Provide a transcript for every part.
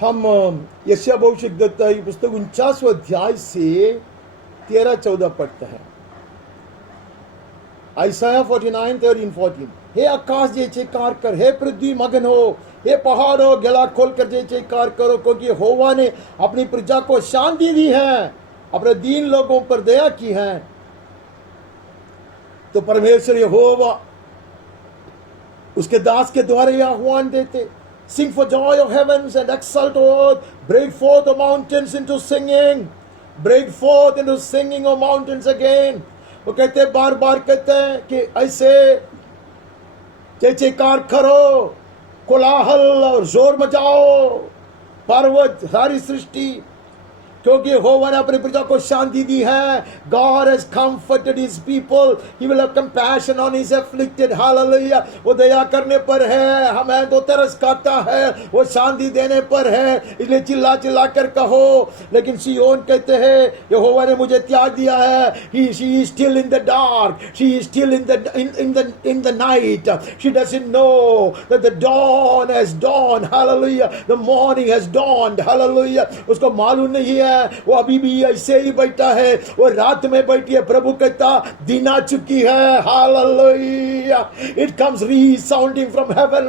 हम यशायाह भविष्यद्वक्ता की पुस्तक 49वां अध्याय से 13-14 पढ़ते हैं। आइसाया 49:13-14। हे आकाश जय जयकार कर, हे पृथ्वी मगन हो, हे पहाड़ों गला खोलकर जय जयकार करो, क्योंकि यहोवा ने अपनी प्रजा को शांति दी है, अपने दीन लोगों पर दया की है। तो परमेश्वर यहोवा उसके दास के द्वारा यह आह्वान देते, Sing for joy, O heavens, and exult, O earth. Break forth, O mountains, into singing. Break forth into singing, O mountains, again. वो कहते हैं, बार बार कहते हैं कि ऐसे जय जयकार करो, कोलाहल और जोर मचाओ, पर्वत सारी सृष्टि, क्योंकि यहोवा ने अपनी प्रजा को शांति दी है। God has comforted his people. He will have compassion on his afflicted. Hallelujah. वो दया करने पर है, हमें तो तरस खाता है, वो शांति देने पर है, इसलिए चिल्ला चिल्ला कर कहो। लेकिन सियोन कहते हैं, यहोवा ने मुझे त्याग दिया है। She is still in the dark. She is still in the night. She doesn't know that the dawn has dawned. Hallelujah. The morning has dawned. Hallelujah. उसको मालूम नहीं है, वो अभी भी ऐसे ही बैठा है, वो रात में बैठी है। प्रभु कहता, दिन आ चुकी है। Hallelujah. It comes resounding from heaven.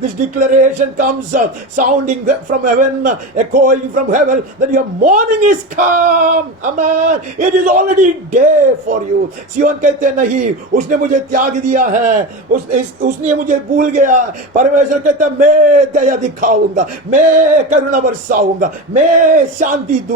This declaration comes sounding from heaven, echoing from heaven, that your morning is come. Amen. It is already day for you. सियोन कहते नहीं, उसने मुझे त्याग दिया है, उसने मुझे भूल गया। परमेश्वर कहता, मैं दया दिखाऊंगा, मैं करुणा बरसाऊंगा, मैं शांति दूंगा।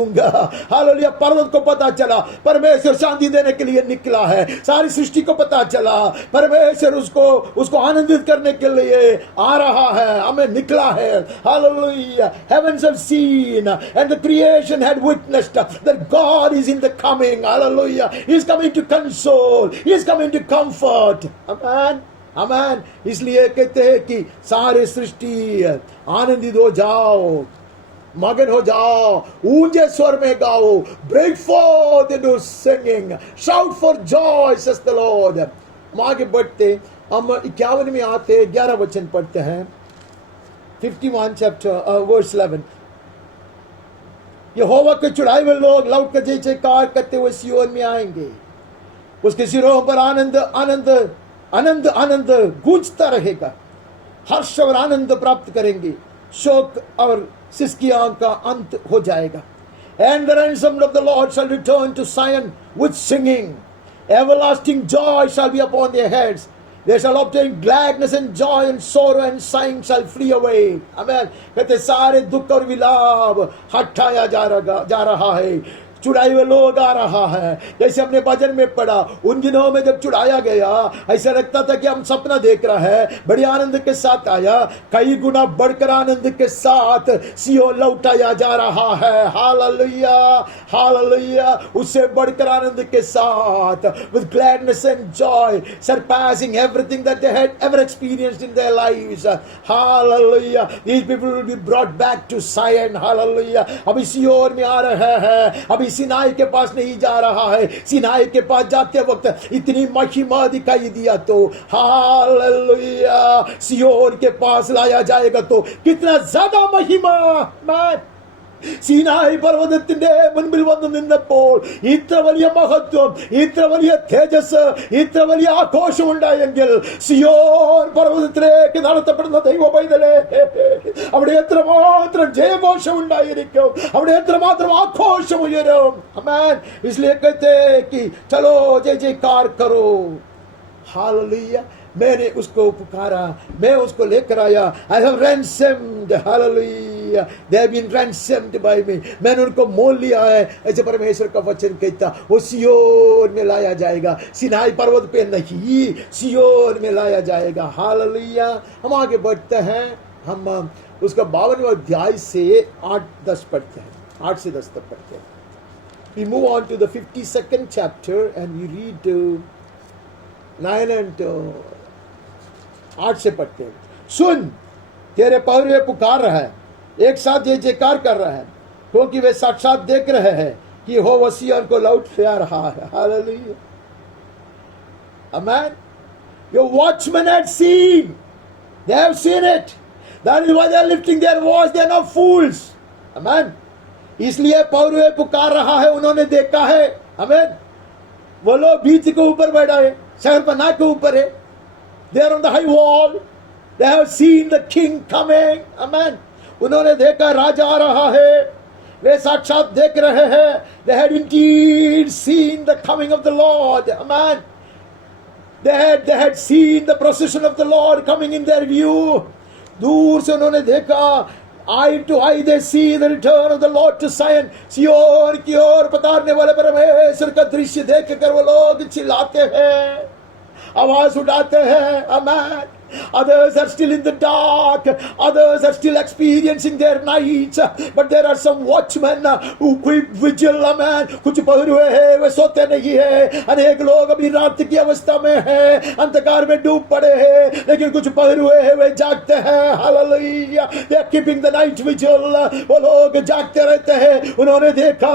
हालेलुया। पर्वत को पता चला परमेश्वर शांति देने के लिए निकला है, सारी सृष्टि को पता चला परमेश्वर उसको आनंदित करने के लिए आ रहा है, हमें निकला है। Hallelujah. Heavens have seen and the creation had witnessed that God is in the coming. Hallelujah. He is coming to console, He is coming to comfort. Amen. Amen. इसलिए कहते हैं कि सारे सृष्टि आनंदित हो जाओ, मगन हो जाओ, ऊंचे स्वर में गाओ। Break forth into singing, shout for joy, says the Lord. हम आगे बढ़ते, हम 51 में आते, 11 वचन पढ़ते हैं। 51 chapter verse 11। यहोवा के चढ़ाए हुए लोग लौट कर जय जयकार करते हुए सियोन में आएंगे, उसके सिरों पर आनंद आनंद आनंद आनंद गूंजता रहेगा। हर्ष और आनंद प्राप्त करेंगे, शोक और सिसकियां का अंत हो जाएगा। And the ransomed of the Lord shall return to Zion with singing. Everlasting joy shall be upon their heads. They shall obtain gladness and joy, and sorrow and sighing shall flee away. Amen. कहते सारे दुख और विलाप हटाया जा रहा है। चुड़ाए हुए लोग आ रहा है, जैसे हमने भजन में पढ़ा, उन दिनों में जब चुड़ाया गया ऐसा लगता था कि हम सपना देख रहा है, बड़े आनंद के साथ आया, कई गुना बढ़कर आनंद के साथ सियोन लौटाया जा रहा है। हालेलुया। हालेलुया। उससे बढ़कर आनंद के साथ, with gladness and joy surpassing everything that they had ever experienced in their lives. Hallelujah. These people will be brought back to Zion. Hallelujah. अभी सियोन में आ रहे हैं, अभी सिनाई के पास नहीं जा रहा है। सिनाई के पास जाते वक्त इतनी महिमा दिखाई दिया तो हालेलुया, सियोन के पास लाया जाएगा तो कितना ज्यादा महिमा। സീനായി പർവ്വതത്തിന്റെ മുൻപിൽ വന്ന് നിന്നപ്പോൾ ഇത്ര വലിയ മഹത്വം, ഇത്ര വലിയ തേജസ്, ഇത്ര വലിയ ആഘോഷം ഉണ്ടായെങ്കിൽ സിയോൻ പർവ്വതത്തിലേക്ക് നടത്തപ്പെടുന്ന ദൈവ പൈതലേ, അവിടെ എത്രമാത്രം ജയഘോഷം ഉണ്ടായിരിക്കും, അവിടെ എത്രമാത്രം ആഘോഷം ഉയരും। ആമേൻ। इसलिए कहते कि चलो जय जयकार करो। हालेलुया। मैंने उसको पुकारा, मैं उसको लेकर आया। I have ransomed. Hallelujah. They have been ransomed by me. मैंने उनको मोल लिया है, ऐसे परमेश्वर का वचन कहता। वो सियोन में लाया जाएगा, सिनाई पर्वत पे नहीं, सियोन में लाया जाएगा। हालेलुया। हम आगे बढ़ते हैं, हम उसका 52वां अध्याय से 8-10 पढ़ते हैं, 8 से 10 तक पढ़ते हैं। We move on to the 52nd chapter and we read 9 and 8 से पढ़ते हैं। सुन, तेरे पहरे पुकार रहा है, एक साथ जय जयकार कर रहा है, क्योंकि वे साक्षात देख रहे हैं कि यहोवा सिय्योन को लौट ले आ रहा है। Hallelujah. Amen. Your watchmen had seen, they have seen it, That is why they are lifting their voice. They are not fools. Amen. इसलिए पौरुए पुकार रहा है, उन्होंने देखा है. Amen. वो लोग बीच के ऊपर बैठा है, शहर पनाह के ऊपर है. They are on the high wall. They have seen the king coming. Amen. उन्होंने देखा राजा आ रहा है. वे साक्षात देख रहे हैं. They had indeed seen the coming of the Lord. Amen. They had seen the procession of the Lord coming in their view. दूर से उन्होंने देखा. Eye to eye they see the return of the Lord to Zion. सियोन की ओर पधारने वाले परमेश्वर का दृश्य देख कर वो लोग चिल्लाते हैं, आवाज उठाते हैं. Amen. Others are still in the dark. Others are still experiencing their nights. But there are some watchmen who keep vigil. Amen. कुछ पहर हुए हैं, वे सोते नहीं है. अनेक लोग अभी रात की अवस्था में हैं, अंधकार में डूब पड़े हैं. लेकिन कुछ पहर हुए हैं, वे जागते हैं. Hallelujah. They are keeping the night vigil. वो लोग जागते रहते हैं. उन्होंने देखा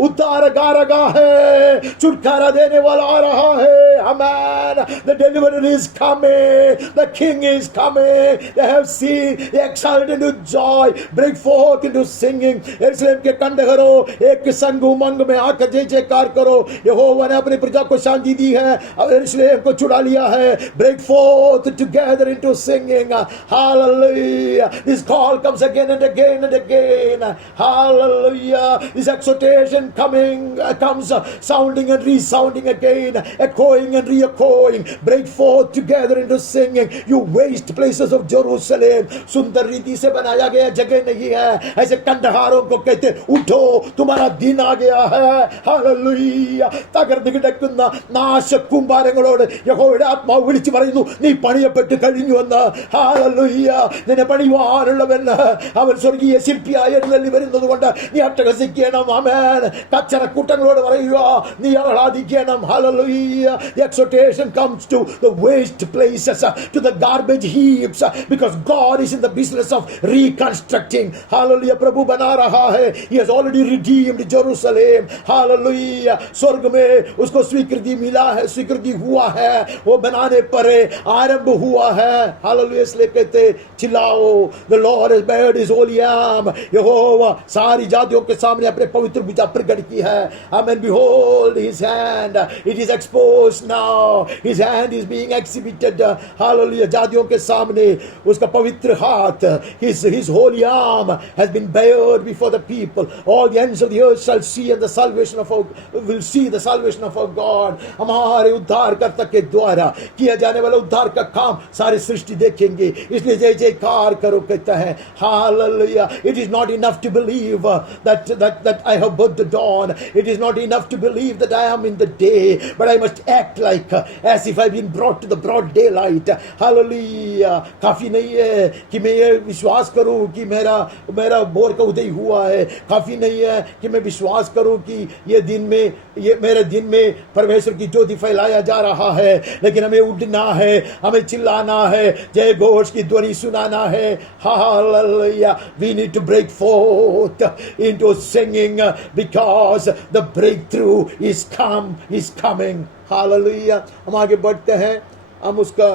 उद्धार गा रहा है, छुटकारा देने वाला आ रहा है. Amen. The deliverer is coming. The king is coming. They have seen, they exalted into joy, break forth into singing. यरूशलेम के कंडहरों, एक संग उमंग में आकर जय जयकार करो. यहोवा ने अपनी प्रजा को शांति दी है, और यरूशलेम को छुड़ा लिया है. Break forth together into singing. Hallelujah. This call comes again and again and again. Hallelujah. This exhortation comes sounding and resounding again, echoing and re-echoing. Break forth together into singing. You waste places of Jerusalem. सुंदर रीति से बनाया गया जगह नहीं है. ऐसे कंडहारों को कहते, उठो, तुम्हारा दिन आ गया है. Hallelujah. തകർന്നുകിടക്കുന്ന നാശകൂമ്പാരങ്ങളോട് യഹോവയുടെ ആത്മാവ് വിളിച്ചു പറയുന്നു, നീ പണിയപ്പെട്ട് കഴിഞ്ഞുവെന്ന്. Hallelujah. നിന്നെ പണിയുവാനുള്ളവൻ അവൻ സ്വർഗീയ ശില്പിയായി എഴുന്നള്ളി വരുന്നത് കൊണ്ട് നീ അട്ടഹസിക്കണം. ആമേൻ. കച്ചറക്കൂട്ടങ്ങളോട് പറയുക, നീ ആഹ്ലാദിക്കണം. Hallelujah. The exhortation comes to the waste places, to the garbage heaps, because God is in the business of reconstructing. Hallelujah. प्रभु बना रहा है. He has already redeemed Jerusalem. Hallelujah. स्वर्ग में उसको स्वीकृति मिला है, स्वीकृति हुआ है, वो बनाने पर आरंभ हुआ है. Hallelujah. इसलिए कहते चिल्लाओ, the Lord has bared his holy arm. यहोवा सारी जातियों के सामने अपने पवित्र भुजा प्रकट की है. Amen. Behold his hand. It is exposed now. His hand is being exhibited. Hallelujah. जातियों के सामने उसका पवित्र हाथ, his holy arm has been bared before the people. All the ends of the earth shall see and the salvation of our God. हमारे उद्धारकर्ता के द्वारा किया जाने वाला उद्धार का काम सारे सृष्टि देखेंगे. इसलिए जय जयकार करो कहता है. Hallelujah. It is not enough to believe that I have birthed the dawn. It is not enough to believe that I am in the day, but I must act like as if I've been brought to the broad daylight. Hallelujah. काफी नहीं है कि मैं ये विश्वास करूं कि मेरा भोर का उदय हुआ है. काफी नहीं है कि मैं विश्वास करूं कि ये मेरे दिन में परमेश्वर की ज्योति फैलाया जा रहा है. लेकिन हमें उठना है, हमें चिल्लाना है, जय घोष की ध्वनि सुनाना है. Hallelujah. We need to break forth into singing because the breakthrough is coming. Hallelujah. हम आगे बढ़ते हैं. हम उसका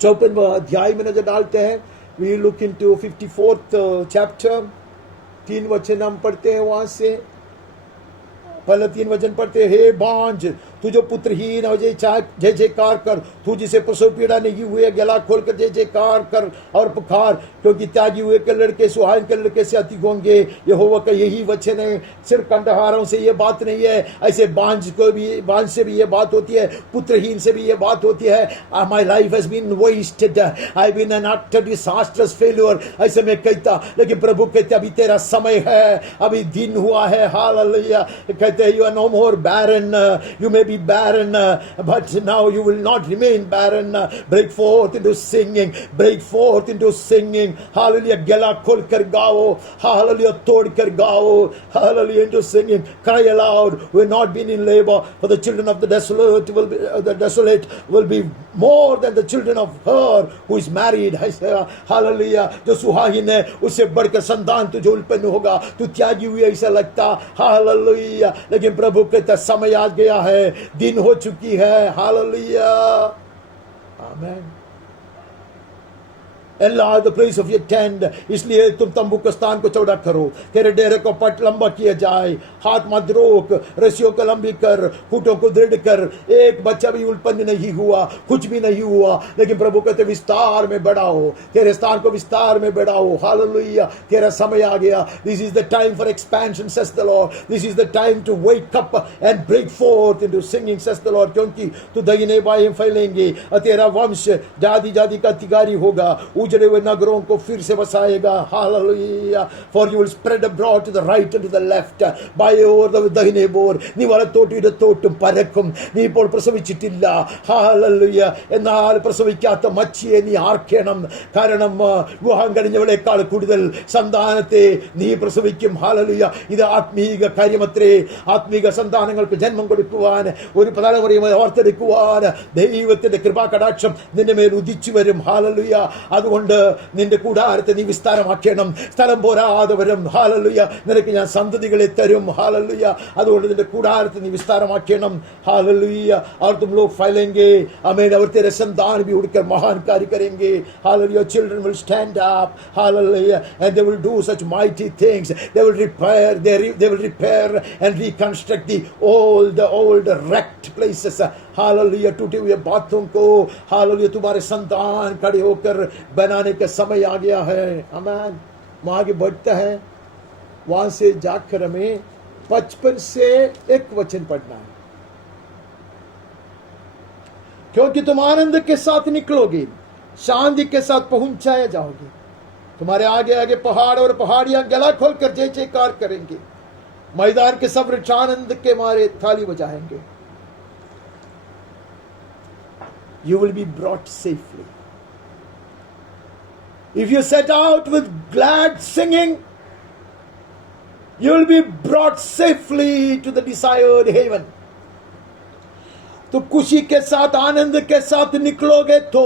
54वां अध्याय में नजर डालते हैं. We look into 54th chapter. 3 वचन हम पढ़ते हैं वहां से. पहले 3 वचन पढ़ते हैं. हे बांझ, तू जो पुत्रहीन हो, जय जयकार कर. तू जिसे प्रसव पीड़ा नहीं हुए, गला खोलकर जय जयकार कर और पुकार, क्योंकि त्यागी हुए के लड़के सुहाइन के लड़के से अधिक होंगे. यहोवा का यही वचन है. सिर्फ कंडहारों से ये बात नहीं है, ऐसे बांझ से भी ये बात होती है, पुत्रहीन से भी ये बात होती है. My life has been wasted, I have been an utter disastrous failure. ऐसे में कहता, लेकिन प्रभु कहते अभी तेरा समय है, अभी दिन हुआ है. हालेलुया. कहते हैं, you are no more barren. You may be barren, but now you will not remain barren. Break forth into singing. Break forth into singing. Hallelujah. गला खोल कर गाओ. Hallelujah. तोड़ कर गाओ. Hallelujah. Into singing. Cry aloud. We have not been in labor, for the children of the desolate will be more than the children of her who is married. Hallelujah. जो सुहागिन है, उससे बढ़कर संतान तुझे उत्पन्न होगा. तू त्यागी हुई ऐसा लगता. Hallelujah. लेकिन प्रभु कहता समय आ गया है, दिन हो चुकी है. Hallelujah. Amen. enlarge the place of your tent. इसलिए तुम तंबू के स्थान को चौड़ा करो, तेरे डेरे को पट लंबा किया जाए, हाथ मत रोक, रस्सियों को लंबी कर, खूंटों को दृढ़ कर। एक बच्चा भी उत्पन्न नहीं हुआ, कुछ भी नहीं हुआ, लेकिन प्रभु कहते विस्तार में बढ़ाओ, तेरे स्थान को विस्तार में बढ़ाओ। हालेलुया, तेरा समय आ गया। This is the time for expansion, says the Lord. This is the time to wake up and break forth into singing, says the Lord. क्योंकि तू दाहिने बाएं फैलेंगे, तेरा वंश जाति जाति का अधिकारी होगा, उजड़े हुए नगरों को फिर से बसाएगा। Hallelujah, for you will spread abroad to the right and to the left. बाएं ओर दाहिने ओर നീ വലത്തോട്ടും പരക്കും, നീ ഇപ്പോൾ പ്രസവിച്ചിട്ടില്ല. ഹാലലുയ, എന്നാൽ പ്രസവിക്കാത്ത മച്ചിയെ നീ ആർക്കണം, കാരണം വിവാഹം കഴിഞ്ഞവളേക്കാൾ കൂടുതൽ സന്താനത്തെ നീ പ്രസവിക്കും. ഹാലലുയ, ഇത് ആത്മീക കാര്യമത്രേ. ആത്മീക സന്താനങ്ങൾക്ക് ജന്മം കൊടുക്കുവാൻ, ഒരു തലമുറയെ ഓർത്തെടുക്കുവാൻ ദൈവത്തിന്റെ കൃപാകടാക്ഷം നിന്റെ മേൽ ഉദിച്ചു വരും. ഹാലലുയ, അതുകൊണ്ട് നിന്റെ കൂടാരത്തെ നീ വിസ്താരമാക്കണം. സ്ഥലം പോരാതെ വരും. ഹാലലുയ, നിനക്ക് ഞാൻ സന്തതികളെ തരും. ഹാലലുയ, അതുകൊണ്ട് നിന്റെ കൂടാരത്തെ നീ വിസ്താരമാക്കണം. हालेलुया, और तुम लोग फैलेंगे, आमीन, और तेरे संतान भी उड़कर महान कार्य करेंगे. Hallelujah, children will stand up, hallelujah, and they will do such mighty things. They will repair and reconstruct the old wrecked places. Hallelujah, टूटे हुए बातों को, हालेलुया, तुम्हारे संतान खड़े होकर बनाने का समय आ गया है. आमीन. वहां आगे बढ़ता है, वहां से जाकर हमें 55 से एक वचन पढ़ना है. क्योंकि तुम आनंद के साथ निकलोगे, शांति के साथ पहुंचाए जाओगे. तुम्हारे आगे आगे पहाड़ और पहाड़ियां गला खोलकर जय जयकार करेंगे. मैदान के सब वृक्ष आनंद के मारे थाली बजाएंगे. You will be brought safely. If you set out with glad singing, you will be brought safely to the desired haven. तो खुशी के साथ, आनंद के साथ निकलोगे तो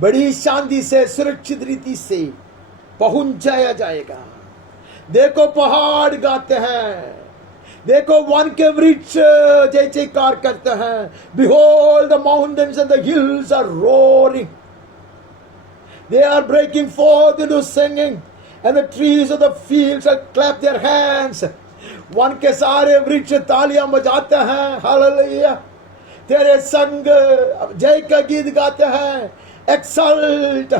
बड़ी शांति से, सुरक्षित रीति से पहुंच जाया जाएगा. देखो पहाड़ गाते हैं, देखो वन के वृक्ष जय जयकार करते हैं. Behold, the mountains and the hills are roaring. They are breaking forth into singing, and the trees of the fields shall clap their hands. One के सारे वृक्ष तालियां बजाते हैं. हालेलुया, तेरे संग जय का गीत गाते हैं. Exult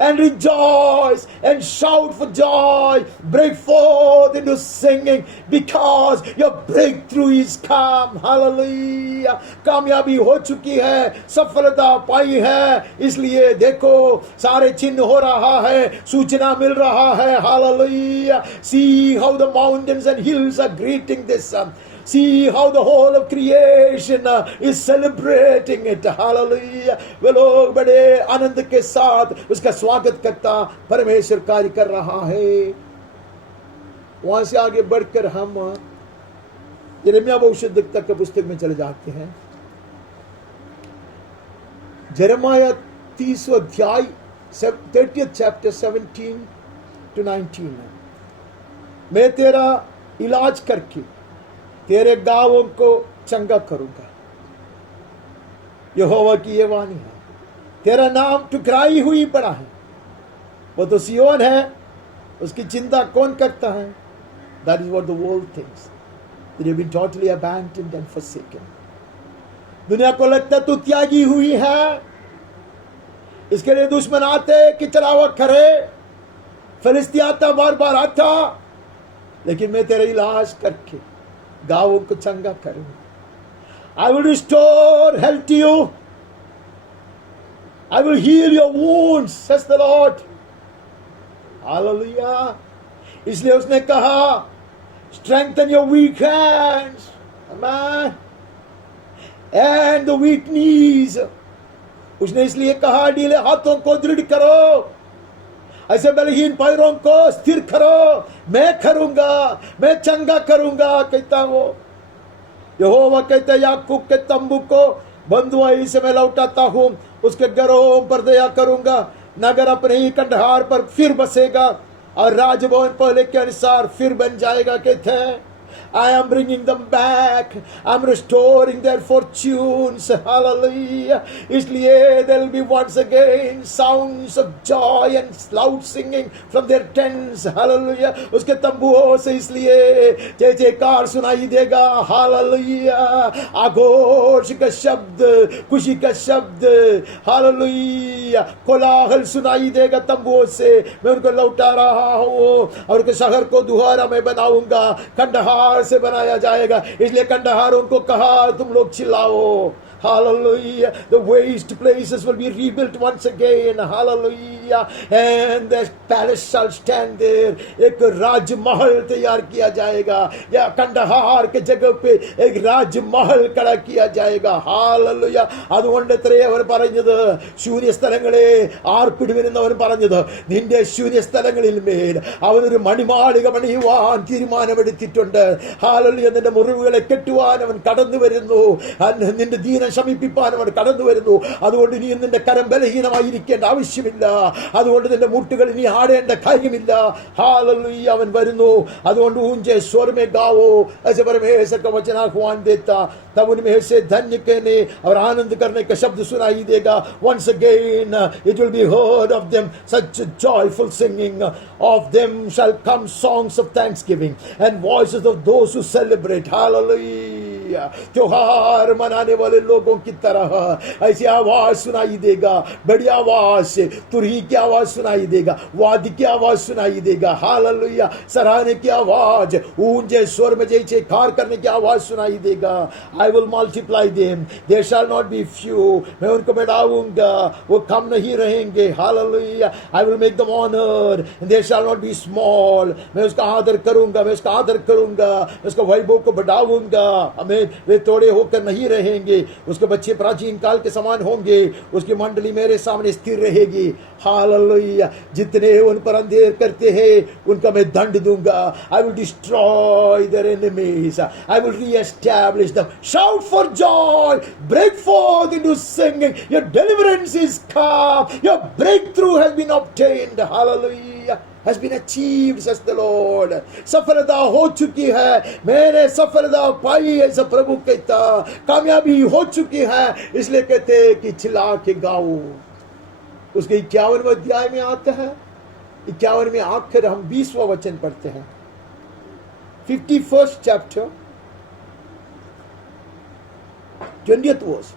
and rejoice and shout for joy. Break forth into singing because your breakthrough is come. Hallelujah. कामयाबी हो चुकी है, सफलता पाई है. इसलिए देखो सारे चिन्ह हो रहा है, सूचना मिल रहा है. Hallelujah. See how the mountains and hills are greeting this. See how the whole of creation is celebrating it. Hallelujah. वे लोग बड़े आनंद के साथ उसका स्वागत करता परमेश्वर कार्य कर रहा है. वहां से आगे बढ़कर हम यिर्मयाह भविष्यद्वक्ता के पुस्तक में चले जाते हैं. यिर्मयाह 30 अध्याय 30th chapter 17 to 19. मैं तेरा इलाज करके तेरे गांवों को चंगा करूंगा. यहोवा की ये वाणी है. तेरा नाम ठुकराई हुई पड़ा है, वो तो सियोन है, उसकी चिंता कौन करता है? That is what the world thinks. They have been totally abandoned and forsaken. दुनिया को लगता तू त्यागी हुई है. इसके लिए दुश्मन आते कि चलावा करे, फिलिस्ती आता, बार बार आता, लेकिन मैं तेरा इलाज करके गांवों को चंगा करूंगा. I will restore health to you. I will heal your wounds, says the Lord. Hallelujah. इसलिए उसने कहा, strengthen your weak hands, amen, and the weak knees. उसने इसलिए कहा, ढीले हाथों को दृढ़ करो, ऐसे बलहीन पैरों को स्थिर करो. मैं करूंगा, मैं चंगा करूंगा, कहता वो. यहोवा कहता, याकूब के तंबू को बंधुआई से मैं लौटाता हूं, उसके घरों पर दया करूंगा. नगर अपने ही कंडहार पर फिर बसेगा और राजभवन पहले के अनुसार फिर बन जाएगा. कहते हैं I am bringing them back. I'm restoring their fortunes. Hallelujah. इसलिए there will be once again sounds of joy and loud singing from their tents. Hallelujah. उसके तंबुओं से इसलिए जय जयकार सुनाई देगा. Hallelujah. आघोष का शब्द, खुशी का शब्द. Hallelujah. कोलाहल सुनाई देगा तंबुओं से. मैं उनको लौटा रहा हूँ और उनके शहर को दोबारा मैं बनाऊंगा. खंडहार से बनाया जाएगा. इसलिए खंडहारों को कहा तुम लोग चिल्लाओ. Hallelujah. The waste places will be rebuilt once again. Hallelujah. And the palace shall stand there. एक राजमहल तैयार किया जाएगा. या खंडहार के जगह पे एक राजमहल खड़ा किया जाएगा. Hallelujah. അതുകൊണ്ടത്രേ അവർ പറഞ്ഞത്, ശൂന്യസ്ഥലങ്ങളെ ആർപ്പിടുവിനെന്ന് അവൻ പറഞ്ഞത്. നിന്റെ ശൂന്യസ്ഥലങ്ങളിൽ മേൽ അവനൊരു മണിമാളിക പണിയുവാൻ തീരുമാനമെടുത്തിട്ടുണ്ട്. Hallelujah. നിന്റെ മുറിവുകളെ കെട്ടുവാൻ അവൻ കടന്നു വരുന്നു. നിന്റെ ദീന ശമിപ്പിപ്പാൻ അവൻ കടന്നു വരുന്നു. അതുകൊണ്ട് ഇനി നിന്റെ കരം ബലഹീനമായിരിക്കേണ്ട ആവശ്യമില്ല. അതുകൊണ്ട് നിന്റെ മുട്ടുകൾ ഇനി ആടേണ്ട കാര്യമില്ല. हालेलुया. അവൻ വരുന്നു. അതുകൊണ്ട് ऊंचे स्वर में गाओ, ऐसे परमेश्वर का वचन आह्वान देता. तब उनमें से धन्य कहने और आनंद करने का शब्द सुनाई देगा. Once again it will be heard of them such joyful singing. Of them shall come songs of thanksgiving and voices of those who celebrate. Hallelujah. त्योहार मनाने वाले लोगों की तरह ऐसी आवाज सुनाई देगा. बड़ी आवाज से तुरही की आवाज सुनाई देगा. वादी की आवाज सुनाई देगा. हालेलुया. सराहने की आवाज, ऊंचे स्वर में जैसे खार करने की आवाज सुनाई देगा. I will multiply them. There shall not be few. मैं उनको बढ़ाऊंगा, वो कम नहीं रहेंगे. Hallelujah. I will make them honored and they shall not be small. मैं उसका आदर करूंगा, मैं उसका आदर करूंगा, मैं उसका वैभव को बढ़ाऊंगा. हमें वे तोड़े होकर नहीं रहेंगे. उसके बच्चे प्राचीन काल के समान होंगे. उसकी मंडली मेरे सामने स्थिर रहेगी. हालेलुया. जितने उन पर अंधेर करते हैं उनका मैं दंड दूंगा. I will destroy their enemies. I will re-establish them. Shout for joy. Break forth into singing. Your deliverance is come. Your breakthrough has been obtained. Hallelujah. Has been achieved, says the Lord. सफलता हो चुकी है. मैंने सफलता पाई, ऐसा प्रभु कहता. कामयाबी हो चुकी है, इसलिए कहते कि चिल्ला के गाओ. उसके 51वें अध्याय में आता है. 51 में आखिर हम 20वां वचन पढ़ते हैं. 51st chapter 20th verse.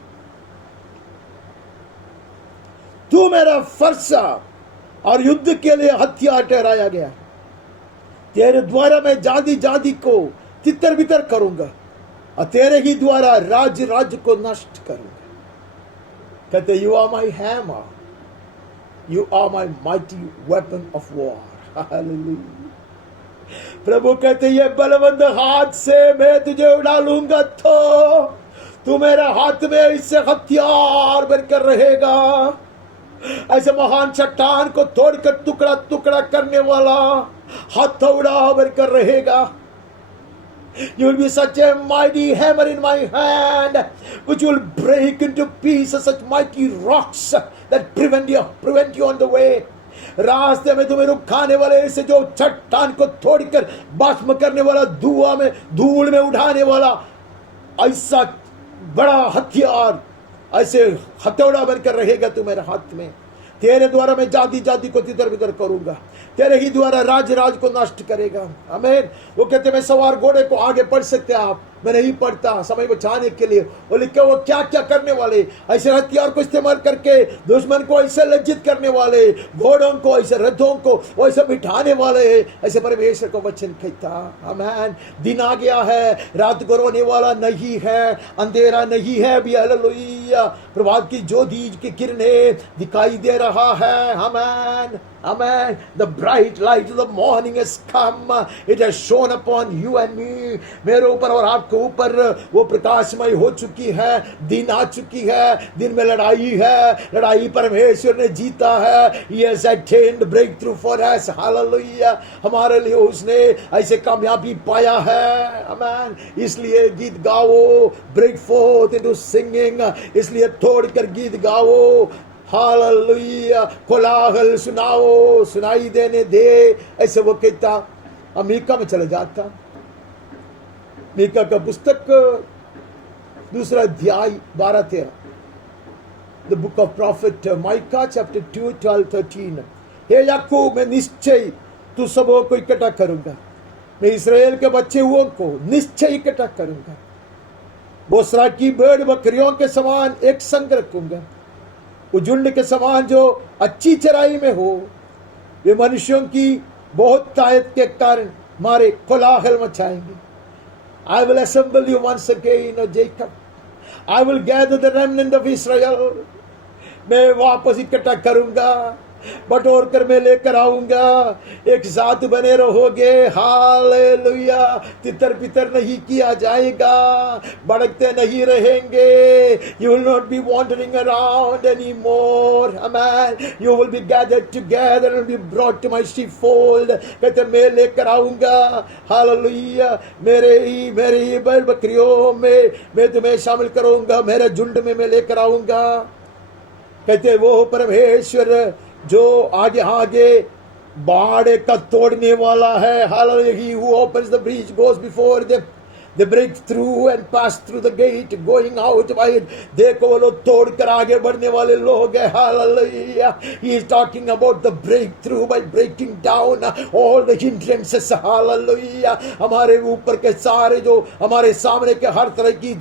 तू मेरा फरसा और युद्ध के लिए हथियार ठहराया गया. तेरे द्वारा मैं जाति जाति को तितर बितर करूंगा और तेरे ही द्वारा राज्य राज्य को नष्ट करूंगा. कहते you are my hammer, you are my mighty weapon of war. Hallelujah. प्रभु कहते ये बलवंत हाथ से मैं तुझे उड़ा लूंगा. तो तू मेरे हाथ में इससे हथियार बनकर रहेगा. ऐसे महान चट्टान को तोड़कर टुकड़ा टुकड़ा करने वाला हथौड़ा बनकर रहेगा. You will be such a mighty hammer in my hand, which will break into pieces such mighty rocks that prevent you on the way. रास्ते में तुम्हें रुखाने वाले ऐसे जो चट्टान को तोड़कर भस्म करने वाला, धुआं में धूल में उठाने वाला ऐसा बड़ा हथियार, ऐसे हथौड़ा बनकर रहेगा तुम्हारे हाथ में. तेरे द्वारा मैं जाति जाति को तितर बितर करूंगा. तेरे ही द्वारा राज राज को नष्ट करेगा. आमीन. वो कहते मैं सवार घोड़े को आगे पढ़ सकते आप, मैं नहीं पढ़ता समय बचाने के लिए. वो लिखे वो क्या क्या करने वाले, ऐसे हथियार को इस्तेमाल करके दुश्मन को ऐसे लज्जित करने वाले, घोड़ों को ऐसे रथों को ऐसे बिठाने वाले, ऐसे परमेश्वर को वचन कहता. आमीन. दिन आ गया है, रात को रोने वाला नहीं है, अंधेरा नहीं है अभी. हालेलुया. प्रभात की ज्योति की किरणें दिखाई दे रहा है. आमीन. Amen. The bright light of the morning has come. It has shone upon you and me. मेरे ऊपर और आपके ऊपर वो प्रकाशमय हो चुकी है. दिन आ चुकी है. दिन में लड़ाई है. लड़ाई परमेश्वर ने जीता है. He has attained breakthrough for us. Hallelujah. हमारे लिए उसने ऐसे कामयाबी पाया है. Amen. इसलिए गीत गाओ. Break forth into singing. इसलिए तोड़कर गीत गाओ. हालेलुया. कोलाहल सुनाओ, सुनाई देने दे, ऐसे वो कहता. अमेरिका में चला जाता. मीका का पुस्तक 2 अध्याय 12-13, the book of profit mica chapter 2 12-13। हे याकूब, मैं निश्चय तू सबों को इकट्ठा करूंगा, मैं इसराइल के बच्चे हुओं को निश्चय इकट्ठा करूंगा, बोसरा की भेड़ बकरियों के समान एक संग रखूंगा, वो झुंड के समान जो अच्छी चराई में हो। वे मनुष्यों की बहुत तायत के कारण मारे कोलाहल मचाएंगे। I will assemble you once again, O Jacob. I will gather the remnant of Israel. मैं वापस इकट्ठा करूंगा, बटोर कर मैं लेकर आऊंगा, एक साथ बने रहोगे। हालेलुया। तितर पितर नहीं किया जाएगा, भड़कते नहीं रहेंगे। You will not be wandering around anymore. Amen. You will be gathered together and be brought to my sheepfold. कहते मैं लेकर आऊंगा। हालेलुया। मेरे ही बैल बकरियों में मैं तुम्हें शामिल करूंगा, मेरे झुंड में मैं लेकर आऊंगा। कहते वो परमेश्वर जो आगे आगे बाड़ का तोड़ने वाला है। Hallelujah. He who opens the breach goes before them. They break through and pass through the gate, going out by it. देखो वो लोग तोड़ कर आगे बढ़ने वाले लोग हैं। Hallelujah. He is talking about the breakthrough by breaking down all the hindrances. Hallelujah. हमारे ऊपर के सारे जो हमारे सामने के हर तरह की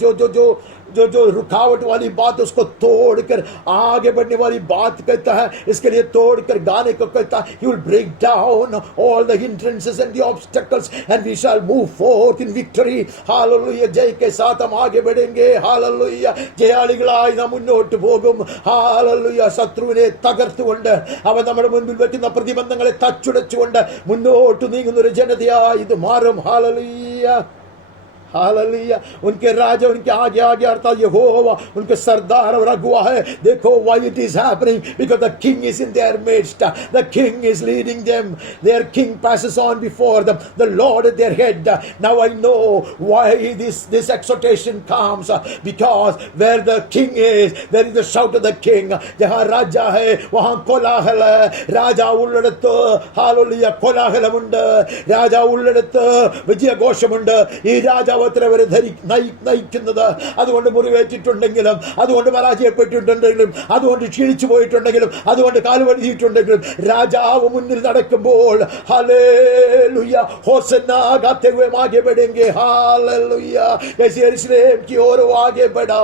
जो रुकावट वाली बात, उसको तोड़कर आगे बढ़ने वाली बात कहता है। इसके लिए तोड़कर गाने को कहता है, He will break down all the hindrances and the obstacles and we shall move forth in victory. Hallelujah. Jaya के साथ हम आगे बढ़ेंगे। Hallelujah. ജയാളികളായി നാം മുന്നോട്ട് പോകും। Hallelujah. ശത്രുവിനെ തകർത്തുകൊണ്ട് അവൻ നമ്മുടെ മുൻപിൽ വെക്കുന്ന പ്രതിബന്ധങ്ങളെ തച്ചുടച്ചുകൊണ്ട് മുന്നോട്ട് നീങ്ങുന്ന ഒരു ജനതയായി ഇത് മാറും। Hallelujah. हालेलुया। उनके राजा उनके आगे आगे अर्थात यहोवा उनके सरदार और अगुआ है। देखो why it is happening, because the king is in their midst, the king is leading them, their king passes on before them, the Lord at their head. Now I know why this exhortation comes, because where the king is there is the shout of the king. जहाँ राजा है वहाँ कोलाहल है। राजा ഉള്ളിടത്ത് hallelujah കോലാഹലമുണ്ട്, Raja ഉള്ളിടത്ത് വിജയഘോഷമുണ്ട്। ഈ രാജാവ് അവരെ നയിക്കുന്നത് അതുകൊണ്ട് മുറിവേറ്റിട്ടുണ്ടെങ്കിലും, അതുകൊണ്ട് പരാജയപ്പെട്ടിട്ടുണ്ടെങ്കിലും, അതുകൊണ്ട് ക്ഷീണിച്ചു പോയിട്ടുണ്ടെങ്കിലും, അതുകൊണ്ട് കാലുവഴുതിയിട്ടുണ്ടെങ്കിലും, രാജാവ് മുന്നിൽ നടക്കുമ്പോൾ हालेलुया होसन्ना गाते हुए आगे बढ़ेंगे। हालेलुया। जैसे यरूशलेम की ओर वो आगे बढ़ा,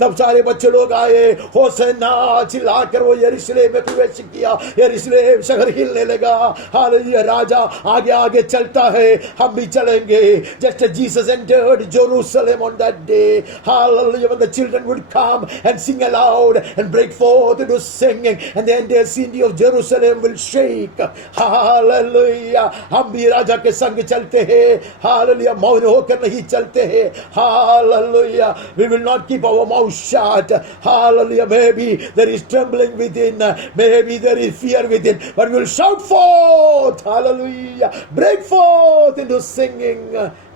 तब सारे बच्चे लोग आए, होसन्ना चिल्लाकर वो यरूशलेम में प्रवेश किया। यरूशलेम शहर हिलने लगा। हालेलुया। राजा आगे आगे चलता है, हम भी चलेंगे। Just as Jesus entered Jerusalem on that day, hallelujah, when the children would come and sing aloud and break forth into singing, and the entire city of Jerusalem will shake. Hallelujah. हम भी राजा के संग चलते हैं। Hallelujah. मौन होकर नहीं चलते हैं। Hallelujah. We will not keep our mouth shut. Hallelujah. Maybe there is trembling within, maybe there is fear within, but we will shout forth. Hallelujah. Break forth into singing.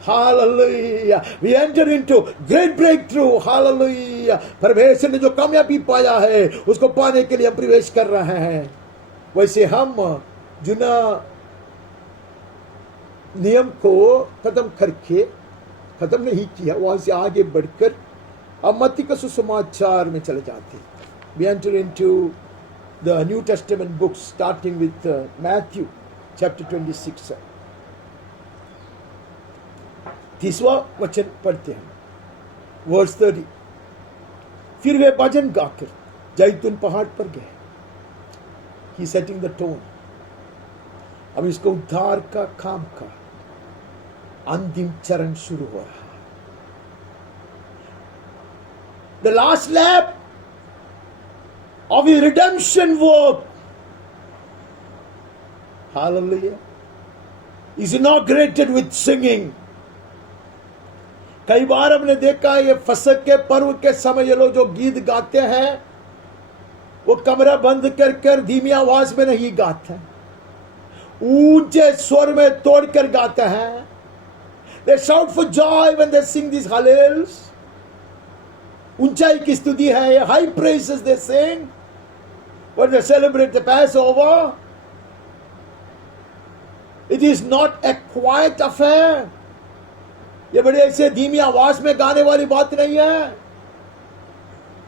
Hallelujah. We enter into great breakthrough. Hallelujah. परमेश्वर ने जो कामयाबी पाया है उसको पाने के लिए हम प्रवेश कर रहे हैं। वैसे हम जुना नियम को खत्म करके खत्म नहीं किया, वहां से आगे बढ़कर अब मत्ती का सुसमाचार में चले जाते हैं। We enter into the New Testament books starting with Matthew chapter 26. 30वां वचन पढ़ते हैं, वर्स 30। फिर वे भजन गाकर जैतून पहाड़ पर गए। ही सेटिंग द टोन। अब इसको उद्धार का काम का अंतिम चरण शुरू हो रहा है। The last lap of his redemption work, hallelujah, is inaugurated with singing. कई बार हमने देखा ये फसक के पर्व के समय ये लोग जो गीत गाते हैं वो कमरा बंद कर कर धीमी आवाज में नहीं गाते हैं, ऊंचे स्वर में तोड़कर गाते हैं। They shout for joy when they sing these hallels. ऊंचाई की स्तुति है, high praises they sing when they celebrate the Passover. It is not a quiet affair. ये बड़े ऐसे धीमी आवाज में गाने वाली बात नहीं है।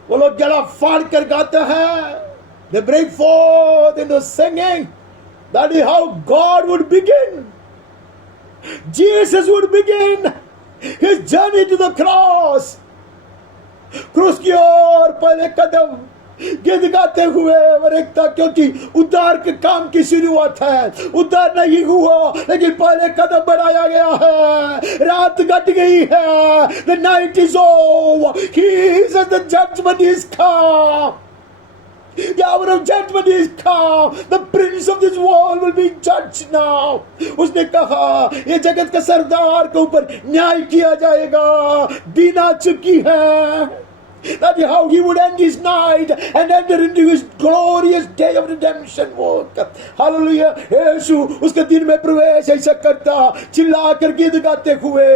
वो लोग गला फाड़ कर गाते हैं। They break forth into singing. That is how God would begin. Jesus would begin his journey to the cross. क्रूस की ओर पहले कदम गीत गाते हुए और एक था, क्योंकि उद्धार के काम की शुरुआत है। उद्धार नहीं हुआ, लेकिन पहले कदम बढ़ाया गया है। रात घट गई है। The night is over. He says the judgment is come. The hour of judgment is come. The prince of this world will be judged now. उसने कहा ये जगत के सरदार के ऊपर न्याय किया जाएगा। दिन आ चुकी है। That is how he would end his night and enter into his glorious day of redemption work. Hallelujah. यीशु उसके दिन में प्रवेश ऐसा करता, चिल्ला कर गीत गाते हुए।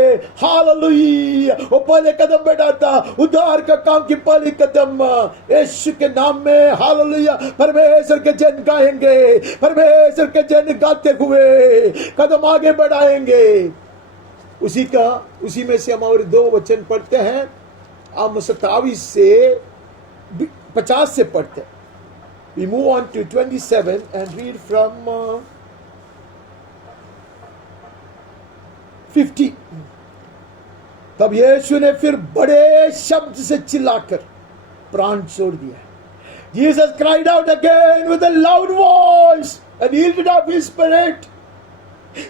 हालेलुया। वो पहले कदम बैठाता, उद्धार का काम की पहली कदम यीशु के नाम में। हालेलुया। परमेश्वर के जन गाएंगे, परमेश्वर के जन गाते हुए कदम आगे बढ़ाएंगे। उसी में से हम और 2 वचन पढ़ते हैं। हम 27 से 50 से पढ़ते। We move on to 27 and read from 50. तब यीशु ने फिर बड़े शब्द से चिल्लाकर प्राण छोड़ दिया। Jesus cried out again with a loud voice and yielded up his spirit.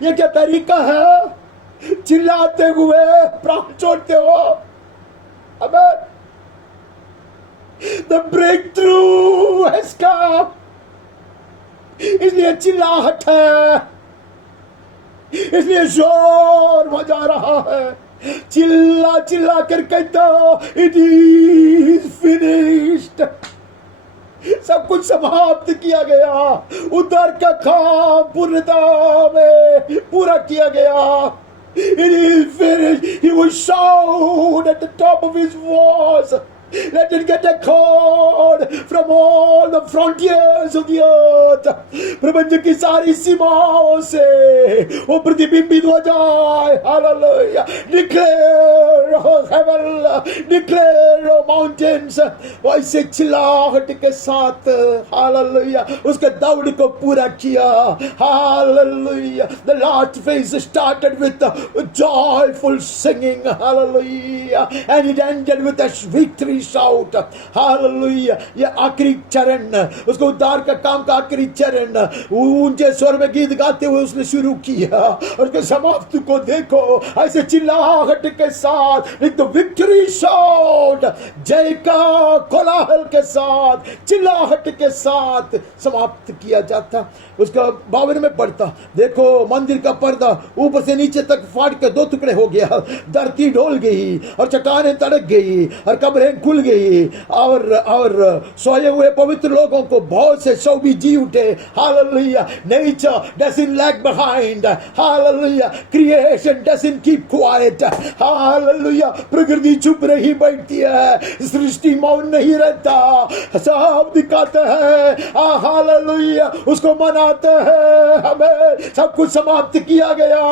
ये क्या तरीका है? चिल्लाते हुए प्राण छोड़ते हो। Amen. The breakthrough has come. इसलिए चिल्लाहट है, इसलिए जोर बजा रहा है। चिल्ला चिल्ला कर कहता, it is finished. सब कुछ समाप्त किया गया। उद्धार का काम पूर्णता में पूरा किया गया। It is finished. He would shout at the top of his voice. Let it get echoed from all the frontiers of the earth. प्रपंच की सारी सीमाओं से वो प्रतिबिंबित हो जाए। Hallelujah. Declare, oh heaven, declare, oh mountains. वैसे चिल्लाहट के साथ Hallelujah उसके दौड़ को पूरा किया। Hallelujah. The last phase started with joyful singing. Hallelujah. And it ended with a victory shout. Hallelujah. ये आखिरी चरण, उसको उद्धार का काम का आखिरी चरण ऊंचे स्वर में गीत गाते हुए उसने शुरू किया। और उसके समाप्ति को देखो, ऐसे चिल्लाहट के साथ, एक तो विक्ट्री शाउट, जय का कोलाहल के साथ, चिल्लाहट के साथ समाप्त किया जाता। उसका 52 में पढ़ता, देखो मंदिर का पर्दा ऊपर से नीचे तक फाड़ के 2 टुकड़े हो गया। धरती डोल गई और चट्टानें तड़क गई और कब्रें खुल गई और सोए हुए पवित्र लोगों को बहुत से शव भी जी उठे। Hallelujah. Nature doesn't lag behind. Hallelujah. Creation doesn't keep quiet. Hallelujah. प्रकृति चुप नहीं बैठती है, सृष्टि मौन नहीं रहता, सब दिखाते हैं। Hallelujah. उसको मनाते हैं। हमें सब कुछ समाप्त किया गया,